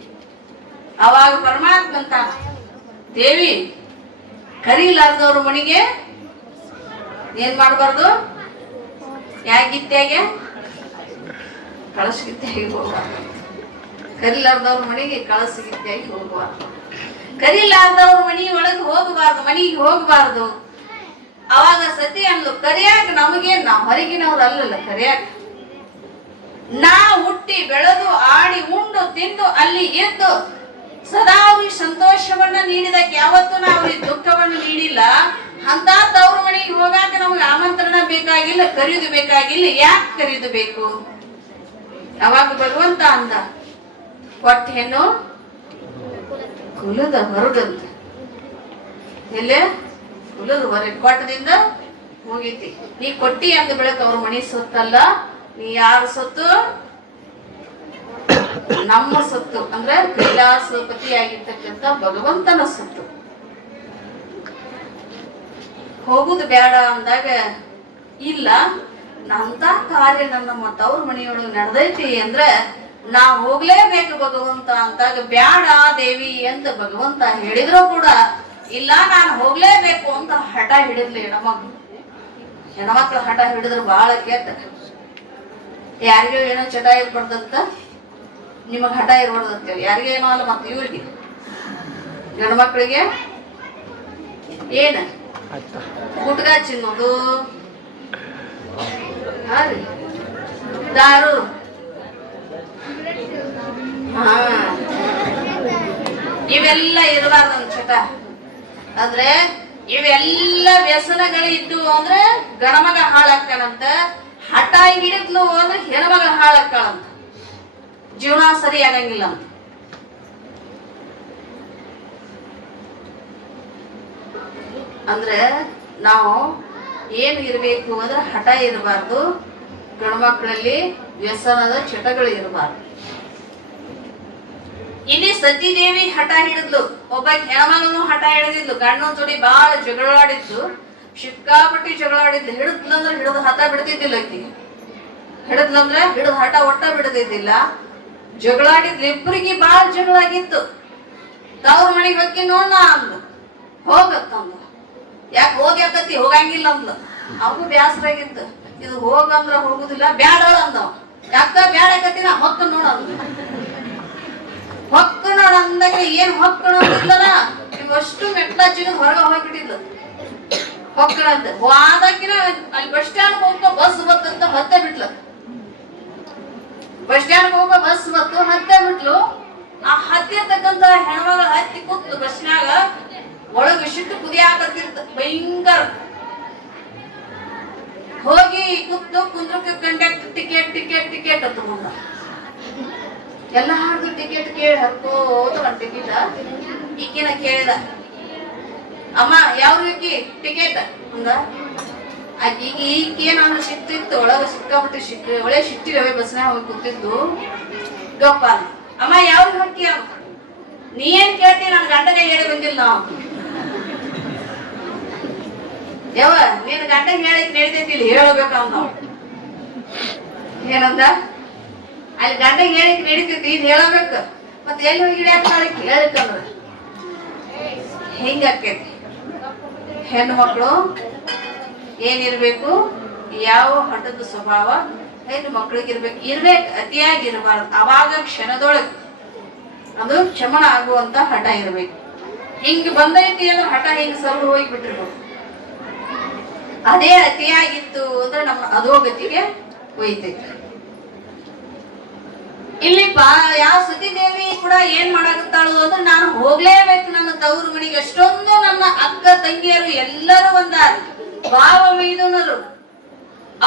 ಅವಾಗ ಪರಮಾತ್ಮ ಅಂತ, ದೇವಿ, ಕರೀಲಾರ್ದವ್ರ ಮನೆಗೆ ಏನ್ ಮಾಡಬಾರ್ದು, ಯಾಗಿತ್ಯಾಗೆ ಕಳಸಗಿತ್ಯಾಗಿ ಹೋಗ್ಬಾರ್ದು, ಕರೀಲಾರ್ದವ್ರ ಮನೆಗೆ ಕಳಸಗಿತ್ಯಾಗಿ ಹೋಗ್ಬಾರ್ದು, ಕರೀಲಾರ್ದವ್ರ ಮನಿ ಒಳಗೆ ಹೋಗಬಾರ್ದು, ಮನಿಗೆ ಹೋಗಬಾರ್ದು. ಅವಾಗ ಸತಿ ಅಂದ್ಲು, ಕರಿಯಾಕ ನಮಗೇನ್, ನಾವು ಹೊರಗಿನವ್ರು ಅಲ್ಲಲ್ಲ, ಕರಿಯಾಕ ನಾ ಹುಟ್ಟಿ ಬೆಳೆದು ಆಡಿ ಉಂಡು ತಿಂದು ಅಲ್ಲಿ ಎದ್ದು ಸದಾ ಅವ್ರಿಗೆ ಸಂತೋಷವನ್ನ ನೀಡಿದಕ್ಕೆ ಯಾವತ್ತೂ ನಾವು ಅವ್ರಿಗೆ ದುಃಖವನ್ನು ನೀಡಿಲ್ಲ. ಅಂತ ತವ್ರ ಮನೆಗೆ ಹೋಗಾಕ ನಮ್ಗೆ ಆಮಂತ್ರಣ ಬೇಕಾಗಿಲ್ಲ, ಕರೆಯುದು ಬೇಕಾಗಿಲ್ಲ, ಯಾಕೆ ಕರೆಯುದು ಬೇಕು? ಅವಾಗ ಭಗವಂತ ಅಂದ, ಕೊಟ್ಟ ಹೆಣ್ಣು ಕುಲದ ಹೊರಗಂತ, ಎಲ್ಲೇ ಕುಲದ ಹೊರಗೆ, ಕೊಟ್ಟದಿಂದ ಮುಗೀತಿ. ನೀ ಕೊಟ್ಟಿ ಅಂದ ಬೆಳಕ್ ಅವ್ರ ಮನಿ ಸೊತ್ತಲ್ಲ, ನೀ ಯಾರ ಸೊತ್ತು? ನಮ್ಮ ಸೊತ್ತು, ಅಂದ್ರೆ ಕೈಲಾಸಪತಿ ಆಗಿರ್ತಕ್ಕಂಥ ಭಗವಂತನ ಸೊತ್ತು. ಹೋಗುದು ಬೇಡ ಅಂದಾಗ ಇಲ್ಲ, ಅಂತ ಕಾರ್ಯ ನನ್ನ ತವ್ರ ಮನೆಯೊಳಗೆ ನಡೆದೈತಿ ಅಂದ್ರೆ ನಾ ಹೋಗ್ಲೇಬೇಕು ಭಗವಂತ ಅಂದಾಗ ಬ್ಯಾಡ ದೇವಿ ಅಂತ ಭಗವಂತ ಹೇಳಿದ್ರು ಕೂಡ ಇಲ್ಲ ನಾನು ಹೋಗ್ಲೇಬೇಕು ಅಂತ ಹಠ ಹಿಡಿದ್ಲಿ ಹೆಣ್ಮಕ್ಳು. ಹೆಣ್ಮಕ್ಳು ಹಠ ಹಿಡಿದ್ರು ಬಹಳ ಕೆಟ್ಟ. ಯಾರಿಗೂ ಏನೋ ಚಟ ಇರ್ಬಾರ್ದಂತ, ನಿಮಗ್ ಹಠ ಇರ್ಬಾರ್ದಂತೇಳಿ ಯಾರಿಗೂ ಏನೋ ಅಲ್ಲ. ಮತ್ತೆ ಇವ್ರಿಗೆ ಗಂಡ್ಮಕ್ಳಿಗೆ ಏನ ಗುಟ್ಕ ಚಿನ್ನೋದು, ದಾರು, ಇವೆಲ್ಲ ಇರಬಾರ್ದು ಚಟ. ಅಂದ್ರೆ ಇವೆಲ್ಲ ವ್ಯಸನಗಳು ಇದ್ದು ಅಂದ್ರೆ ಗಣಮಗ ಹಾಳಾಗ್ತಾನಂತ, ಹಠ ಹಿಡಿದ್ಲು ಅಂದ್ರೆ ಹೆಣ್ಮಗ ಹಾಳಾಗ್ತಾಳಂತ, ಜೀವನ ಸರಿ ಆಗಂಗಿಲ್ಲ ಅಂತ. ಅಂದ್ರೆ ನಾವು ಏನ್ ಇರ್ಬೇಕು ಅಂದ್ರೆ ಹಠ ಇರಬಾರ್ದು, ಗಂಡ್ಮಕ್ಳಲ್ಲಿ ವ್ಯಸನದ ಚಟಗಳು ಇರಬಾರ್ದು. ಇಲ್ಲಿ ಸತೀದೇವಿ ಹಠ ಹಿಡಿದ್ಲು, ಒಬ್ಬ ಹೆಣ್ಮಗನು ಹಠ ಹಿಡಿದಿದ್ಲು, ಗಂಡನ ಜೋಡಿ ಬಾಳ ಜಗಳಾಡಿದ್ಲು, ಸಿಕ್ಕಾಪಟ್ಟಿ ಜಗಳಾಡಿದ್ಲು. ಹಿಡಿದ್ಲಂದ್ರೆ ಹಿಡಿದು ಹಠ ಬಿಡ್ತಿದ್ದಿಲ್ಲ ಆಕಿ, ಹಿಡಿದ್ಲಂದ್ರೆ ಹಿಡಿದು ಹಠ ಒಟ್ಟ ಬಿಡದಿದ್ದಿಲ್ಲ. ಜಗಳಾಡಿದ್ಲು, ಇಬ್ಬರಿಗೆ ಬಾಳ ಜಗಳ ಆಗಿತ್ತು. ತವ್ರ ಮನೆಗೆ ಹೋಗಿ ನೋಡ ಅಂದ್ಲು, ಹೋಗತ್ತಂದ. ಯಾಕೆ ಹೋಗ್ಯಾಕತಿ? ಹೋಗಂಗಿಲ್ಲ ಅಂದ್ಲು. ಅವನು ಬ್ಯಾಸರಾಗಿತ್ತು, ಇದು ಹೋಗಂದ್ರ ಹೋಗುದಿಲ್ಲ, ಬ್ಯಾಡ ಅಂದವ. ಯಾಕ ಬ್ಯಾಡಕತ್ತಿನ ಹೊಕ್ಕ ನೋಡ ಅಂದ. ಹೊಕ್ಕ ನೋಡ ಅಂದಾಗ ಏನ್ ಹೊಕ್ಕ ನೋಡಿದ್ಲಲ್ಲ, ಅಷ್ಟು ಮೆಟ್ಲ ಚಿಗದ್ ಹೊರಗ ಹೋಗ್ಬಿಟ್ಟಿದ್ಲು. ಹೊಕ್ಕಣಂತ ಹೋದಾಕಿನ ಅಲ್ಲಿ ಬಸ್ ಸ್ಟ್ಯಾಂಡ್ ಹೋಗ ಬಸ್ ಬತ್ತಂತ ಹತ್ತೆ ಬಿಟ್ಲು. ಬಸ್ ಸ್ಟ್ಯಾಂಡ್ ಹೋಗ ಬಸ್ ಬತ್ತು, ಹತ್ತೆ ಬಿಟ್ಲು. ಆ ಹತ್ತಿರ್ತಕ್ಕಂತ ಹೆಣ್ಮಗ ಹತ್ತಿ ಕೂತು ಬಸ್ನಾಗ ಒಳಗ ಸಿಟ್ಟು ಕುದಿಯಾಕತ್ತಿರ್ತ ಭಯಂಕರ. ಹೋಗಿ ಕೂತು ಕುಂದ್ರಕ್ಕೆ ಕಂಡಕ್ಟರ್ ಟಿಕೆಟ್ ಟಿಕೆಟ್ ಟಿಕೆಟ್ ಅಂತ ಬಂದ. ಎಲ್ಲ ಹಾಡ್ದು ಟಿಕೆಟ್ ಕೇಳಿ ಹರ್ಕೋತ ಟಿಕೆಟ್. ಈಕಿನ ಕೇಳಿದ, ಅಮ್ಮ ಯಾವ ಟಿಕೆಟ್ ಅಂದ. ಈಗೇನಾದ್ರು ಸಿಕ್ತಿತ್ತು, ಒಳಗ ಸಿಕ್ಕಾಬಿಟ್ಟು ಒಳ್ಳೆ ಸಿಟ್ಟಿರವೆ ಬಸ್ನಾಗ ಹೋಗಿ ಕೂತಿದ್ದು. ಗಪ್ಪ ಅಮ್ಮ ಯಾವ ಹಾಕಿ, ನೀ ಏನ್ ಕೇಳ್ತಿ? ನನ್ ಗಂಡಗ ಹೇಳಿ ಬಂದಿಲ್ಲ ನಾವು. ಯಾವ ನೀನ್ ಗಂಡಗ ಹೇಳಿ ನಡಿತೈತಿ, ಹೇಳಬೇಕು ನಾವು. ಏನಂದ? ಅಲ್ಲಿ ಗಂಡಗ ಹೇಳಿಕ್ ನಡಿತೈತಿ, ಇದು ಹೇಳಬೇಕು. ಮತ್ತೆ ಎಲ್ಲಿ ಹೋಗಿ ಹೇಳಿಕಂದ್ರ ಹಿಂಗ ಆಕೈತಿ. ಹೆಣ್ಣು ಮಕ್ಕಳು ಏನಿರ್ಬೇಕು? ಯಾವ ಹಠದ ಸ್ವಭಾವ ಹೆಣ್ಣು ಮಕ್ಕಳಿಗೆ ಇರ್ಬೇಕು, ಅತಿಯಾಗಿ ಇರಬಾರ್ದು. ಅವಾಗ ಕ್ಷಣದೊಳಗೆ ಅದು ಶಮನ ಆಗುವಂತ ಹಠ ಇರ್ಬೇಕು. ಹಿಂಗ ಬಂದೈತಿ ಅಂದ್ರೆ ಹಠ ಹಿಂಗ ಸರಿದು ಹೋಗಿ ಬಿಟ್ಟಿರ್ಬೇಕು. ಅದೇ ಅತಿಯಾಗಿತ್ತು ಅಂದ್ರೆ ನಮ್ಮ ಅಧೋಗತಿಗೆ ಒಯ್ತೈತಿ. ಇಲ್ಲಿ ಯಾವ ಸತೀದೇವಿ ಕೂಡ ಏನ್ ಮಾಡಾಕತ್ತಾಳು ಅಂದ್ರೆ ನಾನು ಹೋಗ್ಲೇಬೇಕು ನನ್ನ ತವರು ಮನೆಗೆ. ಎಷ್ಟೊಂದು ನನ್ನ ಅಕ್ಕ ತಂಗಿಯರು ಎಲ್ಲರೂ ಒಂದಾರ, ಭಾವ ಮೈದುನರು,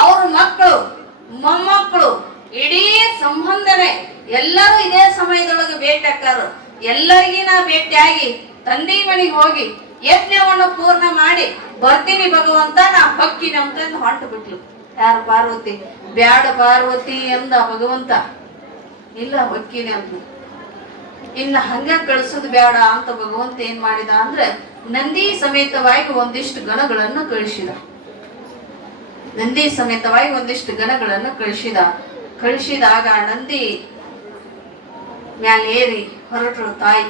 ಅವ್ರ ಮಕ್ಕಳು ಮೊಮ್ಮಕ್ಕಳು, ಇಡೀ ಸಂಬಂಧನೇ ಎಲ್ಲರೂ ಇದೇ ಸಮಯದೊಳಗೆ ಭೇಟಿ ಆಕ್ಕಾರು. ಎಲ್ಲರಿಗೂ ನಾ ಭೇಟಿಯಾಗಿ ತಂದೆ ಮನೆಗೆ ಹೋಗಿ ಯಜ್ಞವನ್ನು ಪೂರ್ಣ ಮಾಡಿ ಬರ್ತೀನಿ ಭಗವಂತ, ನಾ ಹೊಕ್ಕಿನಿ ಅಂತ ಹೊಂಟು ಬಿಟ್ಲು. ಯಾರು? ಪಾರ್ವತಿ. ಬ್ಯಾಡ ಪಾರ್ವತಿ ಎಂದ ಭಗವಂತ. ಇಲ್ಲ ಹೊಕ್ಕಿನಿ ಅಂತ. ಇನ್ನು ಹಂಗ ಕಳಿಸೋದು ಬೇಡ ಅಂತ ಭಗವಂತ ಏನ್ ಮಾಡಿದ ಅಂದ್ರೆ ನಂದಿ ಸಮೇತವಾಗಿ ಒಂದಿಷ್ಟು ಗಣಗಳನ್ನು ಕಳಿಸಿದ. ನಂದಿ ಸಮೇತವಾಗಿ ಒಂದಿಷ್ಟು ಗಣಗಳನ್ನು ಕಳಿಸಿದಾಗ ನಂದಿ ಮ್ಯಾಲೇರಿ ಹೊರಟಳು ತಾಯಿ.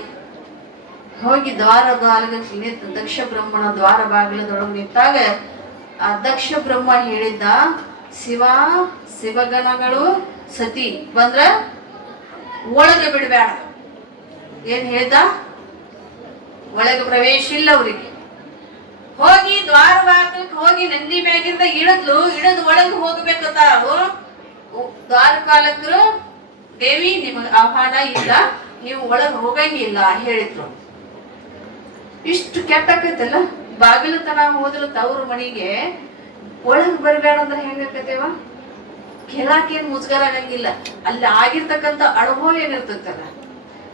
ಹೋಗಿ ದ್ವಾರ ಬಾಗಿಲ ನಿಂತ ದಕ್ಷ ಬ್ರಹ್ಮನ ದ್ವಾರ ಬಾಗಿಲದೊಳಗೆ ನಿಂತಾಗ ಆ ದಕ್ಷ ಬ್ರಹ್ಮ ಹೇಳಿದ್ದ, ಶಿವಗಣಗಳು ಸತಿ ಬಂದ್ರ ಒಳಗೆ ಬಿಡಬೇಡ. ಏನ್ ಹೇಳ್ದ? ಒಳಗೆ ಪ್ರವೇಶ ಇಲ್ಲ ಅವ್ರಿಗೆ. ಹೋಗಿ ದ್ವಾರ ಬಾಗಿಲಕ್ಕೆ ಹೋಗಿ ನಂದಿ ಮ್ಯಾಗಿಂದ ಇಳಿದು ಒಳಗೆ ಹೋಗ್ಬೇಕಂತ ದ್ವಾರಪಾಲಕರು, ದೇವಿ ನಿಮಗೆ ಆಹ್ವಾನ ಇಲ್ಲ, ನೀವು ಒಳಗೆ ಹೋಗಂಗಿಲ್ಲ ಹೇಳಿದ್ರು. ಇಷ್ಟು ಕೆಟ್ಟಾಕೈತಲ್ಲ, ಬಾಗಿಲು ತನ ಹೋದ್ರು ತವ್ರ ಮನೆಗೆ ಒಳಗ್ ಬರ್ಬೇಡ ಅಂದ್ರೆ ಹೆಂಗಾಕತೇವ? ಕೇಳಾಕೇನ್ ಮುಜುಗರ ಆಗಂಗಿಲ್ಲ. ಅಲ್ಲಿ ಆಗಿರ್ತಕ್ಕಂಥ ಅನುಭವ ಏನಿರ್ತೈತಲ್ಲ,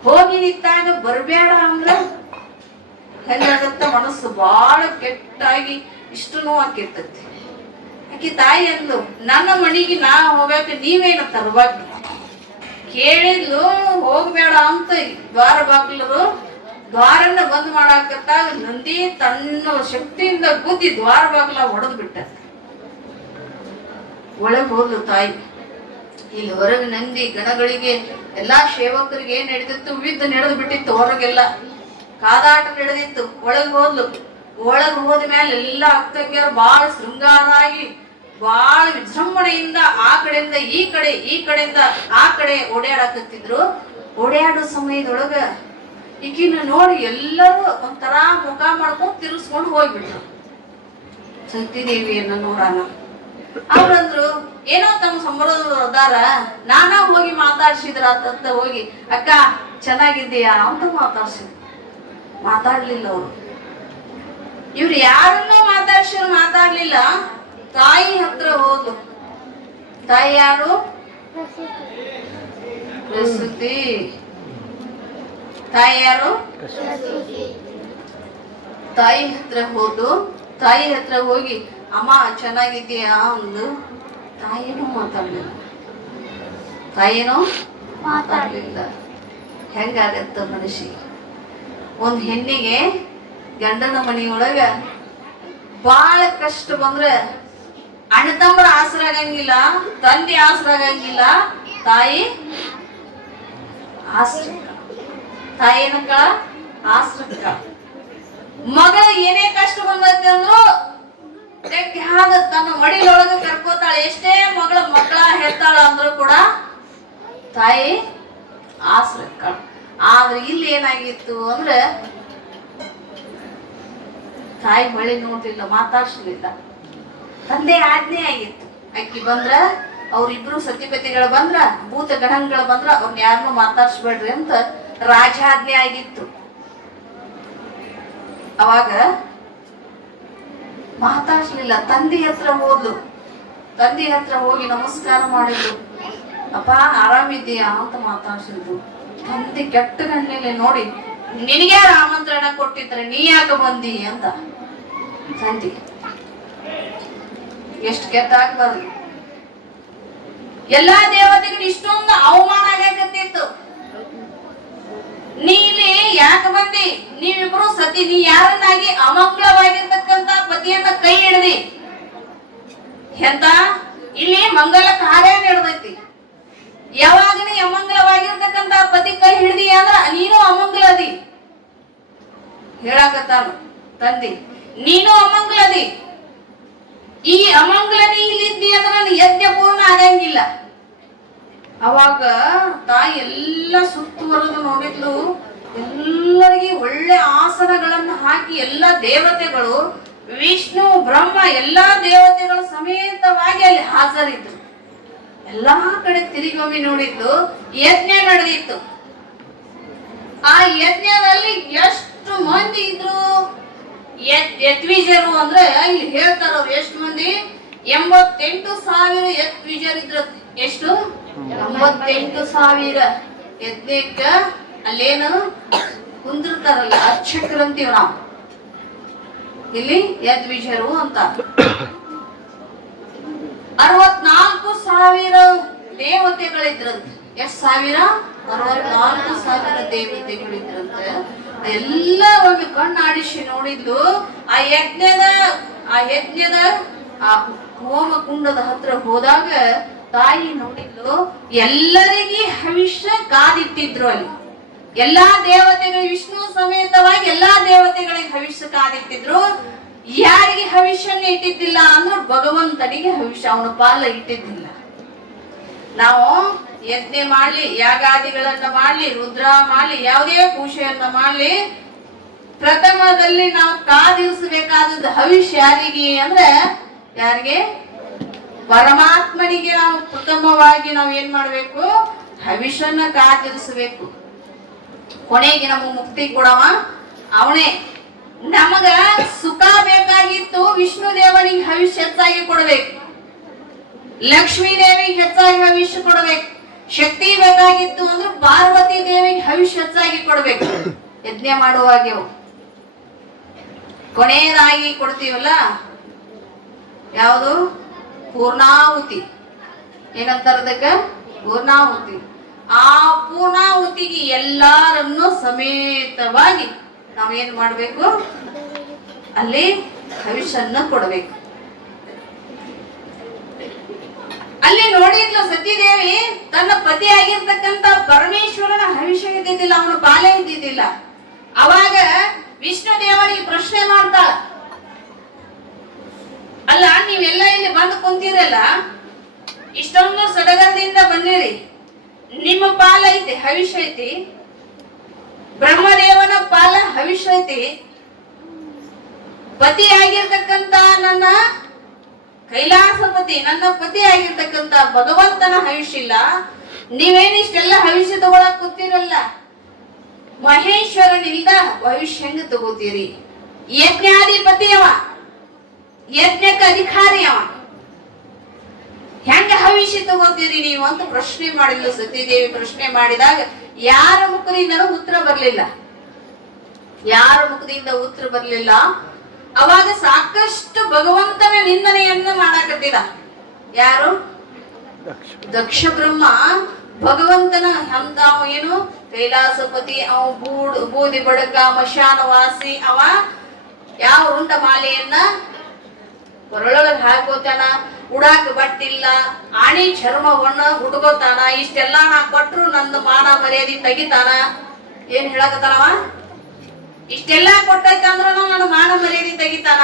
ಹೋಗಿ ನಿಂತಾಗ ಬರ್ಬೇಡ ಅಂದ್ರ ಹೆಂಗಾಗತ್ತ? ಮನಸ್ಸು ಬಹಳ ಕೆಟ್ಟಾಗಿ ಇಷ್ಟು ನೋವಾಕಿರ್ತೈತಿ. ಆಕಿ ತಾಯಿ ಅಂದ್ಲು, ನನ್ನ ಮನೆಗೆ ನಾ ಹೋಗಾಕ ನೀವೇನು ತರ್ಬೇಕು? ಕೇಳಿದ್ಲು, ಹೋಗ್ಬೇಡ ಅಂತ ದ್ವಾರ ಬಾಗ್ಲರು ದ್ವಾರನ್ನ ಬಂದ್ ಮಾಡಾಕತ್ತಾಗ ನಂದಿ ತನ್ನ ಶಕ್ತಿಯಿಂದ ಗುದ್ದಿ ದ್ವಾರ ಬಾಗ್ಲ ಹೊಡೆದ್ ಬಿಟ್ಟ. ಒಳಗ್ ಹೋದ್ಲು ತಾಯಿ. ಇಲ್ಲಿ ಹೊರಗೆ ನಂದಿ ಗಣಗಳಿಗೆ ಎಲ್ಲಾ ಸೇವಕರಿಗೆ ಏನ್ ನಡೆದಿತ್ತು, ವಿದ್ದ ನಡೆದು ಬಿಟ್ಟಿತ್ತು, ಹೊರಗೆಲ್ಲ ಕಾದಾಟ ನಡೆದಿತ್ತು. ಒಳಗ್ ಹೋದ್ಲು. ಒಳಗ್ ಹೋದ ಮೇಲೆ ಎಲ್ಲಾ ಅಕ್ಕಂಗಿಯರು ಬಾಳ ಶೃಂಗಾರ ಆಗಿ ಬಾಳ ವಿಜೃಂಭಣೆಯಿಂದ ಆ ಕಡೆಯಿಂದ ಈ ಕಡೆ, ಈ ಕಡೆಯಿಂದ ಆ ಕಡೆ ಓಡಾಡಕತ್ತಿದ್ರು. ಓಡಾಡೋ ಸಮಯದೊಳಗ ಈಗಿನ ನೋಡಿ ಎಲ್ಲರೂ ಒಂಥರ ಮುಖ ಮಾಡ್ಕೊಂಡು ತಿರ್ಸ್ಕೊಂಡು ಹೋಗ್ಬಿಟ್ರು ಸತ್ಯದೇವಿಯನ್ನ ನೋಡೋಣ. ಅವ್ರಂದ್ರು, ಏನೋ ತಮ್ಮ ಸಂಬಂಧದವ್ರು ಅದಾರ, ನಾನಾ ಹೋಗಿ ಮಾತಾಡ್ಸಿದ್ರ ಅಂತ ಹೋಗಿ, ಅಕ್ಕ ಚೆನ್ನಾಗಿದ್ದೀಯಾ ಅಂತ ಮಾತಾಡ್ಸಿದ್ರು. ಮಾತಾಡ್ಲಿಲ್ಲ ಅವ್ರು. ಇವ್ರು ಯಾರನ್ನೋ ಮಾತಾಡ್ಸಿದ್ರು, ಮಾತಾಡ್ಲಿಲ್ಲ. ತಾಯಿ ಹತ್ರ ಹೋದ್ಲು. ತಾಯಿ ಯಾರು? ಪ್ರಸೂತಿ. ತಾಯಿ ಯಾರು? ತಾಯಿ ಹತ್ರ ಹೋದ್ಲು. ತಾಯಿ ಹತ್ರ ಹೋಗಿ, ಅಮ್ಮ ಚೆನ್ನಾಗಿದ್ದೀಯಾ ಅಂದು. ತಾಯಿನೂ ಮಾತಾಡ್ಲಿಲ್ಲ. ತಾಯಿನೂ ಮಾತಾಡ್ಲಿಲ್ಲ. ಹೆಂಗಾಗತ್ತ ಮನುಷ್ಯ? ಒಂದ್ ಹೆಣ್ಣಿಗೆ ಗಂಡನ ಮನೆಯೊಳಗ ಬಾಳ ಕಷ್ಟ ಬಂದ್ರೆ ಅಣ್ಣ ತಮ್ಮರ ಆಸರ ಆಗಂಗಿಲ್ಲ, ತಂದೆ ಆಸರ ಆಗಂಗಿಲ್ಲ, ತಾಯಿ ಆಶ್ರಕ. ತಾಯಿ ಏನಕ್ಕ? ಆಶ್ರಕ. ಮಗಳ ಏನೇ ಕಷ್ಟ ಬಂದೈತೆ ಅಂದ್ರು ತನ್ನ ಮಡಿಲೊಳಗ ಕರ್ಕೋತಾಳೆ. ಎಷ್ಟೇ ಮಕ್ಕಳ ಹೆತ್ತಾಳ ಅಂದ್ರು ಕೂಡ ತಾಯಿ ಆಶ್ರಕ. ಆದ್ರೆ ಇಲ್ಲಿ ಏನಾಗಿತ್ತು ಅಂದ್ರೆ ತಾಯಿ ಹೊಳಿ ನೋಡ್ಲಿಲ್ಲ, ಮಾತಾಡ್ಸಲಿಲ್ಲ. ತಂದೆ ಆಜ್ಞೆ ಆಗಿತ್ತು. ಅಕ್ಕಿ ಬಂದ್ರ, ಅವ್ರಿಬ್ರು ಸತಿಪತಿಗಳು ಬಂದ್ರ, ಭೂತ ಗಣಗಳು ಬಂದ್ರ ಅವ್ರನ್ನ ಯಾರನ್ನೂ ಮಾತಾಡ್ಸ್ಬೇಡ್ರಿ ಅಂತ ರಾಜಾಜ್ಞೆ ಆಗಿತ್ತು. ಅವಾಗ ಮಾತಾಡ್ಸ್ಲಿಲ್ಲ. ತಂದೆ ಹತ್ರ ಹೋದ್ಲು. ತಂದೆ ಹತ್ರ ಹೋಗಿ ನಮಸ್ಕಾರ ಮಾಡಿದ್ರು. ಅಪ್ಪ ಆರಾಮಿದ್ದೀಯಾ ಅಂತ ಮಾತಾಡ್ಸಿದ್ರು. ತಂದೆ ಕೆಟ್ಟ ಗಣ್ಣಲ್ಲಿ ನೋಡಿ, ನಿನಗೆ ಆಮಂತ್ರಣ ಕೊಟ್ಟಿದ್ರೆ ನೀ ಯಾಕೆ ಬಂದಿ ಅಂತ. ತಂದೆ ಎಷ್ಟು ಕೆಟ್ಟಾಗ್ಬಾರ್ದು. ಎಲ್ಲಾ ದೇವತೆಗಳು ಇಷ್ಟೊಂದು ಅವಮಾನ ಆಗಕತ್ತಿತ್ತು. ನೀ ಇಲ್ಲಿ ಯಾಕೆ ಬಂದಿ? ನೀವಿಬ್ರು ಸತಿ, ನೀ ಯಾರನ್ನಾಗಿ ಅಮಂಗಳವಾಗಿರ್ತಕ್ಕಂತ ಪತಿಯನ್ನ ಕೈ ಹಿಡ್ದಿ ಎಂತ ಇಲ್ಲಿ ಮಂಗಲ ಕಾರ್ಯ ನಡೆದೈತಿ. ಯಾವಾಗ ನೀ ಅಮಂಗಲವಾಗಿರ್ತಕ್ಕಂತ ಪತಿ ಕೈ ಹಿಡ್ದಿ ಅಂದ್ರ ನೀನು ಅಮಂಗಲದಿ ಹೇಳಾಕತ್ತಾನು ತಂದಿ. ನೀನು ಅಮಂಗಲದಿ. ಈ ಅಮಂಗಲನಿ ಇಲ್ಲಿದ್ದಿ ಅಂದ್ರ ಯಜ್ಞ ಪೂರ್ಣ ಆಗಂಗಿಲ್ಲ. ಅವಾಗ ತಾಯಿ ಎಲ್ಲ ಸುತ್ತುವರೆದು ನೋಡಿದ್ಲು. ಎಲ್ಲರಿಗೆ ಒಳ್ಳೆ ಆಸನಗಳನ್ನು ಹಾಕಿ ಎಲ್ಲಾ ದೇವತೆಗಳು, ವಿಷ್ಣು ಬ್ರಹ್ಮ ಎಲ್ಲಾ ದೇವತೆಗಳು ಸಮೇತವಾಗಿ ಅಲ್ಲಿ ಹಾಜರಿದ್ರು. ಎಲ್ಲಾ ಕಡೆ ತಿರುಗೊಮ್ಮೆ ನೋಡಿದ್ದು ಯಜ್ಞ ನಡೆದಿತ್ತು. ಆ ಯಜ್ಞದಲ್ಲಿ ಎಷ್ಟು ಮಂದಿ ಇದ್ರು? ಯತ್ವಿಜರು ಅಂದ್ರೆ ಇಲ್ಲಿ ಹೇಳ್ತಾರ ಅವ್ರು ಎಷ್ಟು ಮಂದಿ? 88,000 ಯತ್ವಿಜರು ಇದ್ರು. ಎಷ್ಟು? 88,000 ಯಜ್ಞಕ್ಕ ಅಲ್ಲೇನು ಕುಂದಿರ್ತಾರಲ್ಲ, ಅರ್ಚಕರು ಅಂತೀವಿ ನಾವು. ಇಲ್ಲಿ ಯದ್ವಿಜರು ಅಂತ 64,000 ದೇವತೆಗಳಿದ್ರಂತೆ. ಎಷ್ಟು ಸಾವಿರ? 64,000 ದೇವತೆಗಳಿದ್ರಂತೆ. ಎಲ್ಲ ಒಮ್ಮೆ ಕಣ್ಣಾಡಿಸಿ ನೋಡಿದ್ಲು. ಆ ಯಜ್ಞದ ಆ ಹೋಮ ಕುಂಡದ ಹತ್ರ ಹೋದಾಗ ತಾಯಿ ನೋಡಿದ್ಲು. ಎಲ್ಲರಿಗೆ ಹವಿಷ್ಯ ಕಾದಿಟ್ಟಿದ್ರು ಅಲ್ಲಿ. ಎಲ್ಲಾ ದೇವತೆಗಳು ವಿಷ್ಣು ಸಮೇತವಾಗಿ ಎಲ್ಲಾ ದೇವತೆಗಳಿಗೆ ಹವಿಷ್ಯ ಕಾದಿಟ್ಟಿದ್ರು. ಯಾರಿಗೆ ಹವಿಷ್ಯನ್ನ ಇಟ್ಟಿದ್ದಿಲ್ಲ ಅಂದ್ರೆ ಭಗವಂತನಿಗೆ ಹವಿಷ್ಯ ಅವನ ಪಾಲ ಇಟ್ಟಿದ್ದಿಲ್ಲ. ನಾವು ಯಜ್ಞ ಮಾಡ್ಲಿ, ಯಾಗಾದಿಗಳನ್ನ ಮಾಡ್ಲಿ, ರುದ್ರ ಮಾಡ್ಲಿ, ಯಾವುದೇ ಪೂಜೆಯನ್ನ ಮಾಡ್ಲಿ, ಪ್ರಥಮದಲ್ಲಿ ನಾವು ಕಾದಿರಿಸಬೇಕಾದದ್ದು ಹವಿಷ್ಯ ಯಾರಿಗೆ ಅಂದ್ರೆ ಯಾರಿಗೆ? ಪರಮಾತ್ಮನಿಗೆ ನಾವು ಪ್ರಥಮವಾಗಿ ನಾವು ಏನ್ ಮಾಡ್ಬೇಕು? ಹವಿಷನ್ನ ಕಾದಿರಿಸಬೇಕು. ಕೊನೆಗೆ ನಮಗ್ ಮುಕ್ತಿ ಕೊಡವ ಅವನೇ. ನಮಗ ಸುಖ ಬೇಕಾಗಿತ್ತು, ವಿಷ್ಣು ದೇವನಿಗೆ ಹವಿಷ್ಯ ಹೆಚ್ಚಾಗಿ ಕೊಡ್ಬೇಕು. ಲಕ್ಷ್ಮೀ ದೇವಿಗೆ ಹೆಚ್ಚಾಗಿ ಹವಿಷ್ಯ ಕೊಡ್ಬೇಕು. ಶಕ್ತಿ ಬೇಕಾಗಿತ್ತು ಅಂದ್ರೆ ಪಾರ್ವತಿ ದೇವಿಗೆ ಹವಿಷ್ಯ ಹೆಚ್ಚಾಗಿ ಕೊಡ್ಬೇಕು. ಯಜ್ಞ ಮಾಡುವಾಗೆ ಕೊನೆಯದಾಗಿ ಕೊಡ್ತೀವಲ್ಲ ಯಾವುದು? ಪೂರ್ಣಾಹುತಿ. ಏನಂತಾರ ಅದಕ್ಕ? ಪೂರ್ಣಾಹುತಿ. ಆ ಪೂರ್ಣಾಹುತಿಗೆ ಎಲ್ಲಾರನ್ನು ಸಮೇತವಾಗಿ ನಾವೇನ್ ಮಾಡ್ಬೇಕು? ಅಲ್ಲಿ ಹವಿಷನ್ನ ಕೊಡಬೇಕು. ಅಲ್ಲಿ ನೋಡಿದ್ಲು ಸತೀದೇವಿ ತನ್ನ ಪತಿ ಆಗಿರ್ತಕ್ಕಂತ ಪರಮೇಶ್ವರನ ಹವಿಷ್ಯ ಇದ್ದಿದ್ದಿಲ್ಲ, ಅವನ ಬಾಲೆ ಇದ್ದಿದ್ದಿಲ್ಲ. ಅವಾಗ ವಿಷ್ಣು ದೇವರಿಗೆ ಪ್ರಶ್ನೆ ಮಾಡ್ತಾಳ, ಅಲ್ಲ ನೀವೆಲ್ಲ ಇಲ್ಲಿ ಬಂದು ಕುಂತೀರಲ್ಲ, ಇಷ್ಟೊಂದು ಸಡಗರದಿಂದ ಬಂದಿರಿ, ನಿಮ್ಮ ಪಾಲ ಐತಿ, ಹವಿಷ್ಯ ಐತಿ, ಬ್ರಹ್ಮದೇವನ ಪಾಲ ಹವಿಷ್ಯ ಐತಿ, ಪತಿ ಆಗಿರ್ತಕ್ಕಂತ ನನ್ನ ಕೈಲಾಸಪತಿ, ನನ್ನ ಪತಿ ಆಗಿರ್ತಕ್ಕಂತ ಭಗವಂತನ ಹವಿಷ್ಯ ಇಲ್ಲ, ನೀವೇನಿಷ್ಟೆಲ್ಲ ಹವಿಷ್ಯ ತಗೊಳಕ್ ಕೂತಿರಲ್ಲ, ಮಹೇಶ್ವರನಿಂದ ಭವಿಷ್ಯ ಹೆಂಗ ತಗೋತೀರಿ? ಯಜ್ಞಾಧಿಪತಿ ಅವ, ಯಜ್ಞಕ್ಕೆ ಅಧಿಕಾರಿ ಅವ, ಹೆಂಗ ಹವಿಷ್ಯ ತಗೋತೀರಿ ನೀವು ಅಂತ ಪ್ರಶ್ನೆ ಮಾಡಿದ್ಲು ಸತೀದೇವಿ. ಪ್ರಶ್ನೆ ಮಾಡಿದಾಗ ಯಾರ ಮುಖದಿಂದನೂ ಉತ್ತರ ಬರ್ಲಿಲ್ಲ, ಯಾರ ಮುಖದಿಂದ ಉತ್ತರ ಬರ್ಲಿಲ್ಲ. ಅವಾಗ ಸಾಕಷ್ಟು ಭಗವಂತನ ನಿಂದನೆಯನ್ನ ಮಾಡಾಕತ್ತಿದ. ಯಾರು? ದಕ್ಷ ಬ್ರಹ್ಮ ಭಗವಂತನ ಹಂತ ಏನು ಕೈಲಾಸಪತಿ, ಅವ ಬೂದಿ ಬಡಕ ಮಶಾನವಾಸಿ, ಅವ ಯಾವ ರುಂಡ ಮಾಲೆಯನ್ನ ಕೊರಳೊಳಗೆ ಹಾಕೋತಾನ, ಉಡಾಕ ಬಟ್ಟಿಲ್ಲ, ಆಣಿ ಚರ್ಮವನ್ನ ಹುಟ್ಕೋತಾನ, ಇಷ್ಟೆಲ್ಲಾ ನಾ ಕೊಟ್ರು ನಂದು ಮಾನ ಮರ್ಯಾದೆ ತೆಗಿತಾನ. ಏನ್ ಹೇಳಕತ್ತಾನವ? ಇಷ್ಟೆಲ್ಲಾ ಕೊಟ್ಟೈತೆ ಅಂದ್ರ ನನ್ನ ಮಾನ ಮರ್ಯಾದೆ ತೆಗಿತಾನ.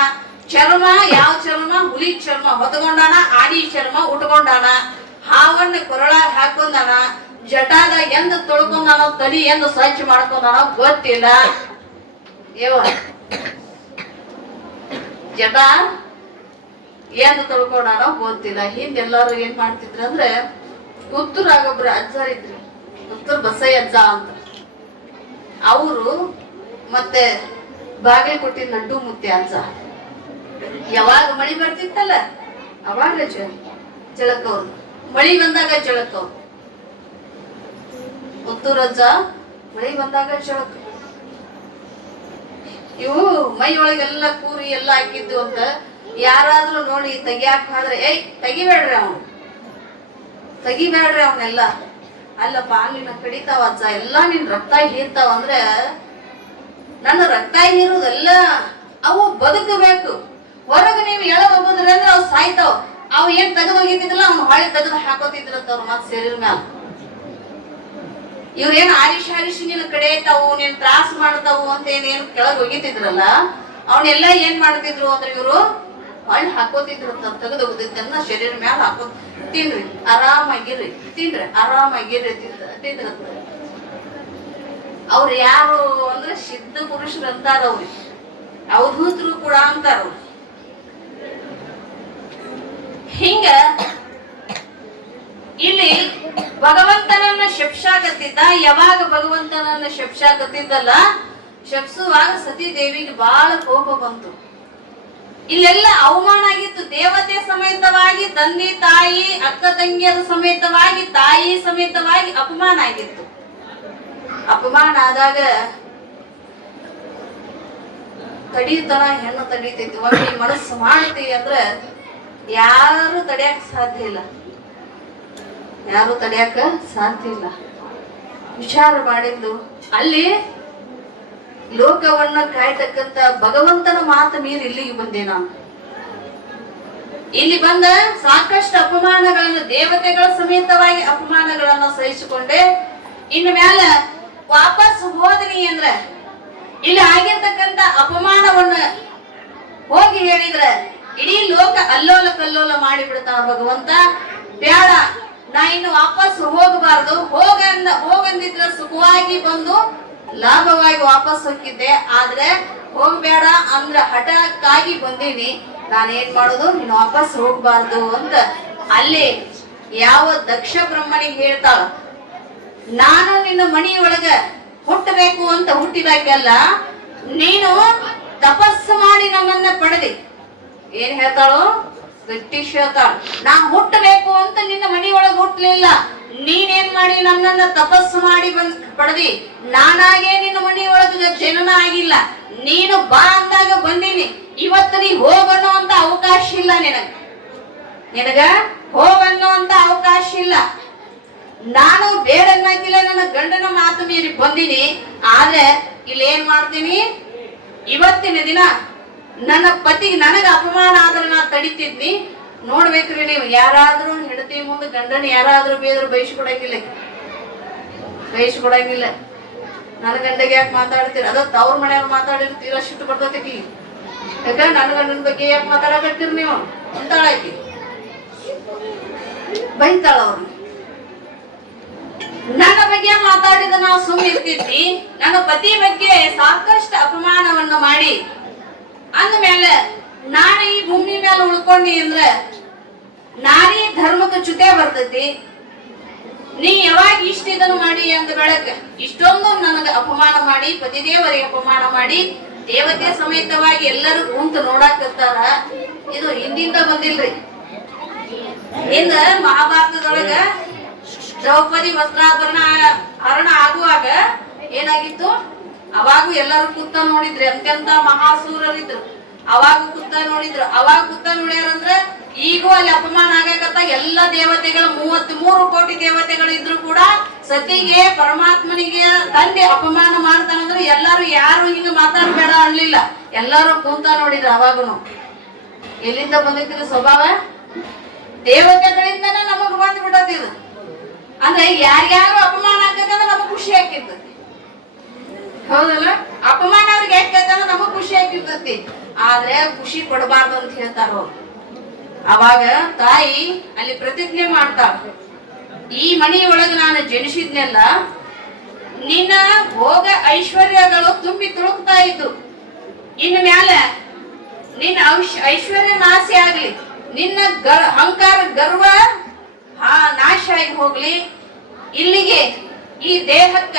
ಚರ್ಮ ಯಾವ ಚರ್ಮ? ಹುಲಿ ಚರ್ಮ ಹೊತ್ಕೊಂಡಾನ, ಆಡಿ ಚರ್ಮ ಉಟ್ಕೊಂಡಾನ, ಹಾವನ್ನ ಕೊರಳಾಗ ಹಾಕೊಂಡಾನ, ಜಟಾದ ಎಂದ ತೊಳ್ಕೊಂಡಾನ, ತಲಿ ಎಂದು ಸ್ವಚ್ಛ ಮಾಡ್ಕೊಂಡಾನ ಗೊತ್ತಿಲ್ಲ. ಜಟ ಎಂದು ತೊಳ್ಕೊಂಡಾನೋ ಗೊತ್ತಿಲ್ಲ. ಹಿಂದೆಲ್ಲರೂ ಏನ್ ಮಾಡ್ತಿದ್ರು ಅಂದ್ರೆ, ಉತ್ತರಾಗ ಒಬ್ರು ಅಜ್ಜಾರ್ ಇದ್ರು, ಉತ್ತರ ಬಸಯ್ಯ ಅಜ್ಜ ಅಂತ. ಅವರು ಮತ್ತೆ ಬಾಗಲಕೋಟೆ ನಡ್ಡು ಮುತ್ತೆ ಅಜ್ಜ. ಯಾವಾಗ ಮಳಿ ಬರ್ತಿತ್ತಲ್ಲ ಅವಾಗ ಜಳಕವ್ರು, ಮಳಿ ಬಂದಾಗ ಜಳಕವ್ರು. ಉತ್ತೂರಜ್ಜ ಮಳಿ ಬಂದಾಗ ಜಳಕ. ಇವು ಮೈ ಒಳಗೆಲ್ಲ ಕೂರಿ ಎಲ್ಲ ಹಾಕಿದ್ದು ಅಂತ ಯಾರಾದ್ರೂ ನೋಡಿ ತೆಗಿಯಾಕ ಹೋದ್ರೆ, ಏಯ್ ತೆಗಿಬೇಡ್ರಿ ಅವನು, ತೆಗಿಬೇಡ್ರಿ ಅವನ್ನೆಲ್ಲ. ಅಲ್ಲಪ್ಪ ನಿನ್ನ ಕಡಿತಾವ ಅಜ್ಜ, ಎಲ್ಲಾ ನಿನ್ ರಕ್ತ ಹೀರ್ತಾವ ಅಂದ್ರೆ, ನನ್ನ ರಕ್ತ ಹೀರುದೆಲ್ಲ ಅವು ಬದುಕಬೇಕು. ಹೊರಗೆ ನೀವು ಎಳ ಹೋಗುದ್ರಿ ಅಂದ್ರೆ ಅವ್ ಸಾಯ್ತಾವ. ಅವ್ ಏನ್ ತೆಗೆದು ಹೋಗಿದ್ದಿಲ್ಲ ಅವ್ನು ಹೊಳೆ ತೆಗೆದು ಹಾಕೋತಿದ್ರಂತ ಅವ್ರ ಮತ್ ಶರೀರ ಮ್ಯಾಲ. ಇವ್ರೇನ್ ಆರಿಶಿ ನಿನ್ನ ಕಡೆ ಐತಾವು, ನೀನ್ ತ್ರಾಸ ಮಾಡ್ತಾವು ಅಂತ ಏನೇನು ಕೆಳಗ್ ಒಗಿತಿದ್ರಲ್ಲ, ಅವನ್ನೆಲ್ಲ ಏನ್ ಮಾಡ್ತಿದ್ರು ಅಂದ್ರೆ ಇವ್ರು ಹೊಳ್ಳಿ ಹಾಕೋತಿದ್ರಂತ. ತೆಗೆದು ಹೋಗುದಿದ್ದನ್ನ ಶರೀರ ಮ್ಯಾಲ ಹಾಕೋ, ತಿನ್ರಿ ಆರಾಮಾಗಿರ್ರಿ, ತಿನ್ರಿ ಆರಾಮಾಗಿರ್ರಿ ತಿಂದ್ರಂತ. ಅವ್ರು ಯಾರು ಅಂದ್ರೆ ಸಿದ್ಧ ಪುರುಷರು ಅಂತಾರ, ಅವ್ರಿಗೆ ಅವಧೂತರು ಕೂಡ ಅಂತಾರ ಅವ್ರು. ಹಿಂಗ ಇಲ್ಲಿ ಭಗವಂತನನ್ನ ಶಪ್ಸಾಕತ್ತಿದ್ದ. ಯಾವಾಗ ಭಗವಂತನನ್ನ ಶಪ್ಸಾಕತ್ತಿದ್ದಲ್ಲ, ಶಪ್ಸುವಾಗ ಸತೀ ದೇವಿಗೆ ಬಹಳ ಕೋಪ ಬಂತು. ಇಲ್ಲೆಲ್ಲ ಅವಮಾನ ಆಗಿತ್ತು. ದೇವತೆ ಸಮೇತವಾಗಿ, ತಂದೆ ತಾಯಿ ಅಕ್ಕ ತಂಗಿಯರ ಸಮೇತವಾಗಿ, ತಾಯಿ ಸಮೇತವಾಗಿ ಅಪಮಾನ ಆಗಿತ್ತು. ಅಪಮಾನ ಆದಾಗ ತಡೀತನ ಹೆಣ್ಣು ತಡೀತೈತಿ. ಒಮ್ಮೆ ಮನಸ್ಸು ಮಾಡ್ತೀವಿ ಅಂದ್ರೆ ಯಾರು ತಡೆಯಕ್ ಸಾಧ್ಯ ಇಲ್ಲ, ಯಾರು ತಡೆಯಕ ಸಾಧ್ಯ ಇಲ್ಲ. ವಿಚಾರ ಮಾಡಿದ್ದು ಅಲ್ಲಿ ಲೋಕವನ್ನ ಕಾಯ್ತಕ್ಕಂತ ಭಗವಂತನ ಮಾತು ಮೀರಿ ಇಲ್ಲಿಗೆ ಬಂದೆ ನಾನು. ಇಲ್ಲಿ ಬಂದ ಸಾಕಷ್ಟು ಅಪಮಾನಗಳನ್ನು, ದೇವತೆಗಳ ಸಮೇತವಾಗಿ ಅಪಮಾನಗಳನ್ನು ಸಹಿಸಿಕೊಂಡೆ. ಇನ್ನು ಮ್ಯಾಲ ವಾಪಸ್ ಹೋದನಿ ಅಂದ್ರೆ ಇಲ್ಲಿ ಆಗಿರ್ತಕ್ಕಂತ ಅಪಮಾನವನ್ನ ಹೋಗಿ ಹೇಳಿದ್ರೆ ಇಡೀ ಲೋಕ ಅಲ್ಲೋಲ ಕಲ್ಲೋಲ ಮಾಡಿ ಬಿಡ್ತಾನ ಭಗವಂತ. ಬೇಡ, ನಾ ಇನ್ನು ವಾಪಸ್ ಹೋಗಬಾರ್ದು. ಹೋಗಂದಿದ್ರ ಸುಖವಾಗಿ ಬಂದು ಲಾಭವಾಗಿ ವಾಪಸ್ ಹೋಗಿದ್ದೆ. ಆದ್ರೆ ಹೋಗ್ಬೇಡ ಅಂದ್ರ ಹಠಕ್ಕಾಗಿ ಬಂದೀನಿ. ನಾನೇನ್ ಮಾಡೋದು, ನೀನು ವಾಪಸ್ ಹೋಗ್ಬಾರ್ದು ಅಂತ ಅಲ್ಲಿ ಯಾವ ದಕ್ಷ ಬ್ರಹ್ಮನಿಗೆ ಹೇಳ್ತಾಳ, ನಾನು ನಿನ್ನ ಮನೆಯೊಳಗ ಹುಟ್ಟಬೇಕು ಅಂತ ಹುಟ್ಟಿದಾಗೆಲ್ಲ ನೀನು ತಪಸ್ಸು ಮಾಡಿ ನನ್ನನ್ನ ಪಡೆದಿ. ಏನ್ ಹೇಳ್ತಾಳು? ಬ್ರಿಟಿಷ್ ಹೇಳ್ತಾಳ, ನಾ ಹುಟ್ಟಬೇಕು ಅಂತ ನಿನ್ನ ಮನೆಯೊಳಗ ಹುಟ್ಟಲಿಲ್ಲ, ನೀನೇನ್ ಮಾಡಿ ನನ್ನನ್ನ ತಪಸ್ಸು ಮಾಡಿ ಪಡೆದಿ. ನಾನಾಗೇ ನಿನ್ನ ಮನೆಯೊಳಗ ಜನನ ಆಗಿಲ್ಲ, ನೀನು ಬಾ ಅಂದಾಗ ಬಂದೀನಿ. ಇವತ್ತು ನೀ ಹೋಗಣೋ ಅಂತ ಅವಕಾಶ ಇಲ್ಲ ನಿನಗೆ. ನಿನಗ ಹೋಗನ್ನೋಂತ ಅವಕಾಶ ಇಲ್ಲ. ನಾನು ಬೇಡನ್ನಾಗಿಲ್ಲ, ನನ್ನ ಗಂಡನ ಮಾತು ಮೀರಿ ಬಂದಿನಿ. ಆದ್ರೆ ಇಲ್ಲಿ ಏನ್ ಮಾಡ್ತೀನಿ, ಇವತ್ತಿನ ದಿನ ನನ್ನ ಪತಿಗೆ ನನಗ ಅಪಮಾನ ಆದ್ರೆ ನಾ ತಡಿತಿದ್ನಿ. ನೋಡ್ಬೇಕ್ರಿ ನೀವು, ಯಾರಾದ್ರೂ ಹೆಂಡತಿ ಮುಂದೆ ಗಂಡನ ಯಾರಾದ್ರೂ ಬೇದ್ರು ಬಯಸ್ಕೊಡಂಗಿಲ್ಲ, ಬಯಸ್ಕೊಡಂಗಿಲ್ಲ. ನನ್ನ ಗಂಡಗೆ ಯಾಕೆ ಮಾತಾಡ್ತೀರ? ಅದ ತವ್ರ ಮನೆಯವ್ರು ಮಾತಾಡಿರ್ತೀರ, ಸಿಟ್ಟು ಬರ್ತೈತಿ. ಯಾಕ ನನ್ನ ಗಂಡನ ಬಗ್ಗೆ ಯಾಕೆ ಮಾತಾಡಕತ್ತೀರಿ ನೀವು ಅಂತಾಳಾಕಿ, ಬೈತಾಳ ಅವ್ರು. ನನ್ನ ಬಗ್ಗೆ ಮಾತಾಡಿದ ನಾವು ಸುಮ್ಮನೆ ಇರ್ತಿದ್ವಿ. ನನ್ನ ಪತಿ ಬಗ್ಗೆ ಸಾಕಷ್ಟು ಅಪಮಾನವನ್ನು ಮಾಡಿ ಅಂದ್ಮೇಲೆ ನಾನು ಈ ಭೂಮಿ ಮೇಲೆ ಉಳ್ಕೊಂಡಿ ಅಂದ್ರೆ ನಾರಿ ಧರ್ಮಕ್ಕೆ ಚ್ಯುತೆ ಬರ್ತೈತಿ. ನೀ ಯಾವಾಗ ಇಷ್ಟ ಇದನ್ನು ಮಾಡಿ ಅಂದ ಬೆಳಕ ಇಷ್ಟೊಂದು ನನಗೆ ಅಪಮಾನ ಮಾಡಿ, ಪತಿದೇವರಿಗೆ ಅಪಮಾನ ಮಾಡಿ, ದೇವತೆ ಸಮೇತವಾಗಿ ಎಲ್ಲರೂ ಕುಂತು ನೋಡಾಕತ್ತಾರ. ಇದು ಹಿಂದಿಂದ ಬಂದಿಲ್ರಿ. ಹಿಂದ ಮಹಾಭಾರತದೊಳಗ ದ್ರೌಪದಿ ವಸ್ತ್ರಾಭರಣ ಹರಣ ಆಗುವಾಗ ಏನಾಗಿತ್ತು, ಅವಾಗೂ ಎಲ್ಲರೂ ಕುತ್ತ ನೋಡಿದ್ರಿ. ಅಂತ್ಯಂತ ಮಹಾಸೂರರಿದ್ರು, ಅವಾಗ ಕುತ್ತ ನೋಡಿದ್ರು. ಅವಾಗ ಕುತ್ತ ನೋಡ್ಯಾರಂದ್ರ ಈಗೂ ಅಲ್ಲಿ ಅಪಮಾನ ಆಗಾಕತ್ತ. ಎಲ್ಲ ದೇವತೆಗಳು 33 ಕೋಟಿ ದೇವತೆಗಳು ಇದ್ರು ಕೂಡ ಸತಿಗೆ ಪರಮಾತ್ಮನಿಗೆ ತಂದೆ ಅಪಮಾನ ಮಾಡ್ತಾನಂದ್ರೆ ಎಲ್ಲಾರು ಯಾರು ಹಿಂಗ ಮಾತಾಡಬೇಡ ಅನ್ಲಿಲ್ಲ, ಎಲ್ಲಾರು ಕುಂತ ನೋಡಿದ್ರು. ಅವಾಗನು ಎಲ್ಲಿಂದ ಬಂದಿದ್ರು ಸ್ವಭಾವ, ದೇವತೆಗಳಿಂದನೇ ನಮಗ್ ಬಂದ್ ಬಿಡತ್ತಿದ್ರು. ಅಂದ್ರೆ ಯಾರ್ಯಾರು ಅಪಮಾನ ಆಗ್ತದೆ ಅಂದ್ರೆ ನಮಗ್ ಖುಷಿ ಆಗಿರ್ತತಿ, ಹೌದಲ್ಲ? ಅಪಮಾನ ಅವ್ರಿಗೆ ಯಾಕೈತೆ ಅಂದ್ರೆ ನಮಗ್ ಖುಷಿ ಆಗಿರ್ತತಿ. ಆದ್ರೆ ಖುಷಿ ಕೊಡಬಾರ್ದು ಅಂತ ಹೇಳ್ತಾರ ಅವ್ರು. ಅವಾಗ ತಾಯಿ ಅಲ್ಲಿ ಪ್ರತಿಜ್ಞೆ ಮಾಡ್ತಾಳ, ಈ ಮನೆಯೊಳಗೆ ನಾನು ಜನಿಸಿದ್ನೆಲ್ಲ ನಿನ್ನ ಭೋಗ ಐಶ್ವರ್ಯಗಳು ತುಂಬಿ ತುಳುಕ್ತಾ ಇದ್ದು, ಇನ್ನು ಮ್ಯಾಲ ನಿನ್ನ ಐಶ್ವರ್ಯ ನಾಶ ಆಗ್ಲಿ, ನಿನ್ನ ಅಹಂಕಾರ ಗರ್ವ ನಾಶ ಆಗಿ ಹೋಗ್ಲಿ, ಇಲ್ಲಿಗೆ ಈ ದೇಹಕ್ಕ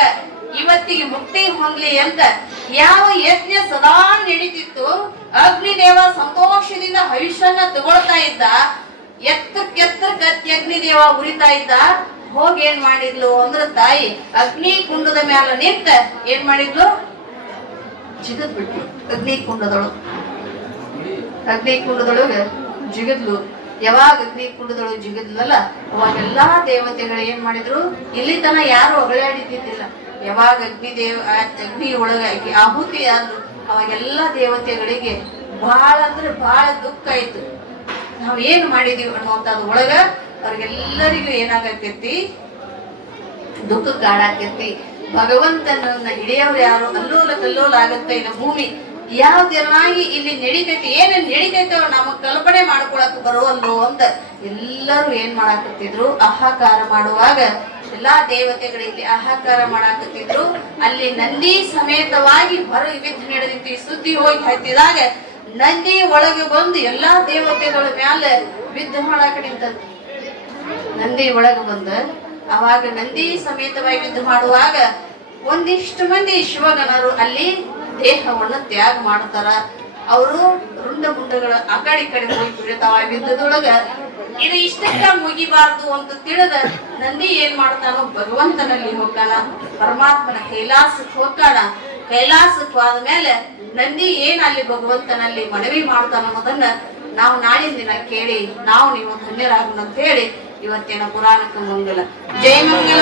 ಇವತ್ತಿಗೆ ಮುಕ್ತಿ ಹೊಂದ್ಲಿ ಅಂತ ಯಾವ ಯಜ್ಞ ಸದಾ ನಡೀತಿತ್ತು. ಅಗ್ನಿದೇವ ಸಂತೋಷದಿಂದ ಆಯುಷ್ಯನ್ನ ತಗೊಳ್ತಾ ಇದ್ದ, ಎತ್ತರಕ್ಕೆ ಅಗ್ನಿದೇವ ಉರಿತಾ ಇದ್ದ. ಹೋಗಿ ಏನ್ ಮಾಡಿದ್ಲು ಅಂದ್ರ ತಾಯಿ ಅಗ್ನಿ ಕುಂಡದ ಮ್ಯಾಲ ನಿಂತ ಏನ್ ಮಾಡಿದ್ಲು, ಜಿಗದ್ ಬಿಟ್ಲು. ಅಗ್ನಿ ಕುಂಡದೊಳಗ ಜಿಗದ್ಲು. ಯಾವಾಗ ಅಗ್ನಿ ಕುಂಡದೊಳಗೆ ಜಿಗದ್ಲಲ್ಲ, ಅವಾಗೆಲ್ಲಾ ದೇವತೆಗಳು ಏನ್ ಮಾಡಿದ್ರು, ಇಲ್ಲಿ ತನ ಯಾರು ಹೊಗಳಾಡಿದ್ದಿಲ್ಲ. ಯಾವಾಗ ಅಗ್ನಿ ಒಳಗ ಆಹುತಿ ಆದ್ರು ಅವಾಗೆಲ್ಲಾ ದೇವತೆಗಳಿಗೆ ಬಹಳ ಅಂದ್ರೆ ಬಹಳ ದುಃಖ ಆಯ್ತು. ನಾವ್ ಏನ್ ಮಾಡಿದೀವಿ ಅನ್ನುವಂಥದ್ದು ಒಳಗ ಅವ್ರಿಗೆಲ್ಲರಿಗೂ ಏನಾಗತ್ತೈತಿ, ದುಃಖ ಕಾಡಾಕೈತಿ. ಭಗವಂತನನ್ನ ಹಿಡಿಯವ್ರು ಯಾರು, ಅಲ್ಲೋಲ ಕಲ್ಲೋಲ ಆಗತ್ತೆ. ಇನ್ನು ಭೂಮಿ ಯಾವ್ದೆಲ್ಲಾಗಿ ಇಲ್ಲಿ ನಡಿತೈತಿ, ಏನೇನ್ ನಡಿತೈತೆ ನಮಗ್ ಕಲ್ಪನೆ ಮಾಡ್ಕೊಳಕ್ ಬರುವಲ್ಲೋ ಅಂತ ಎಲ್ಲರೂ ಏನ್ ಮಾಡಾಕತ್ತಿದ್ರು, ಅಹಂಕಾರ ಮಾಡುವಾಗ ಎಲ್ಲಾ ದೇವತೆಗಳಲ್ಲಿ ಅಹಂಕಾರ ಮಾಡಾಕತ್ತಿದ್ರು. ಅಲ್ಲಿ ನಂದಿ ಸಮೇತವಾಗಿ ಹೊರ ವಿಧಿ ನಡೆದಿತ್ತು. ಈ ಸುದ್ದಿ ಹೋಗಿ ಹತ್ತಿದಾಗ ನಂದಿ ಒಳಗೆ ಬಂದು ಎಲ್ಲಾ ದೇವತೆಗಳ ಮ್ಯಾಲ ಯುದ್ಧ ಮಾಡಾಕ ನಿಂತದ್ದು. ನಂದಿ ಒಳಗೆ ಬಂದ ಅವಾಗ ನಂದಿ ಸಮೇತವಾಗಿ ಯುದ್ಧ ಮಾಡುವಾಗ ಒಂದಿಷ್ಟು ಮಂದಿ ಶಿವಗಣರು ಅಲ್ಲಿ ದೇಹವನ್ನು ತ್ಯಾಗ ಮಾಡ್ತಾರ. ಅವರು ರುಂಡ ಮುಂಡಗಳ ಆ ಕಡೆ ಹೋಗಿ ಬಿಡ್ತಾವ ಯುದ್ಧದೊಳಗ. ಇದು ಇಷ್ಟಕ್ಕ ಮುಗಿಬಾರ್ದು ಅಂತ ತಿಳಿದ ನಂದಿ ಏನ್ ಮಾಡ್ತಾನೋ, ಭಗವಂತನಲ್ಲಿ ಹೋಗ್ತಾನ, ಪರಮಾತ್ಮನ ಕೈಲಾಸಕ್ಕೆ ಹೋಗ್ತಾನ. ಕೈಲಾಸಕ್ಕೆ ಹೋದ್ಮೇಲೆ ನಂದಿ ಏನ್ ಅಲ್ಲಿ ಭಗವಂತನಲ್ಲಿ ಮನವಿ ಮಾಡ್ತಾನ ಅನ್ನೋದನ್ನ ನಾವು ನಾಳಿನ ದಿನ ಕೇಳಿ ನಾವು ನೀವು ಧನ್ಯರಾಗೋಣ ಅಂತ ಹೇಳಿ ಇವತ್ತಿನ ಪುರಾಣಕ್ಕೆ ಮಂಗಲ. ಜಯ ಮಂಗಲ.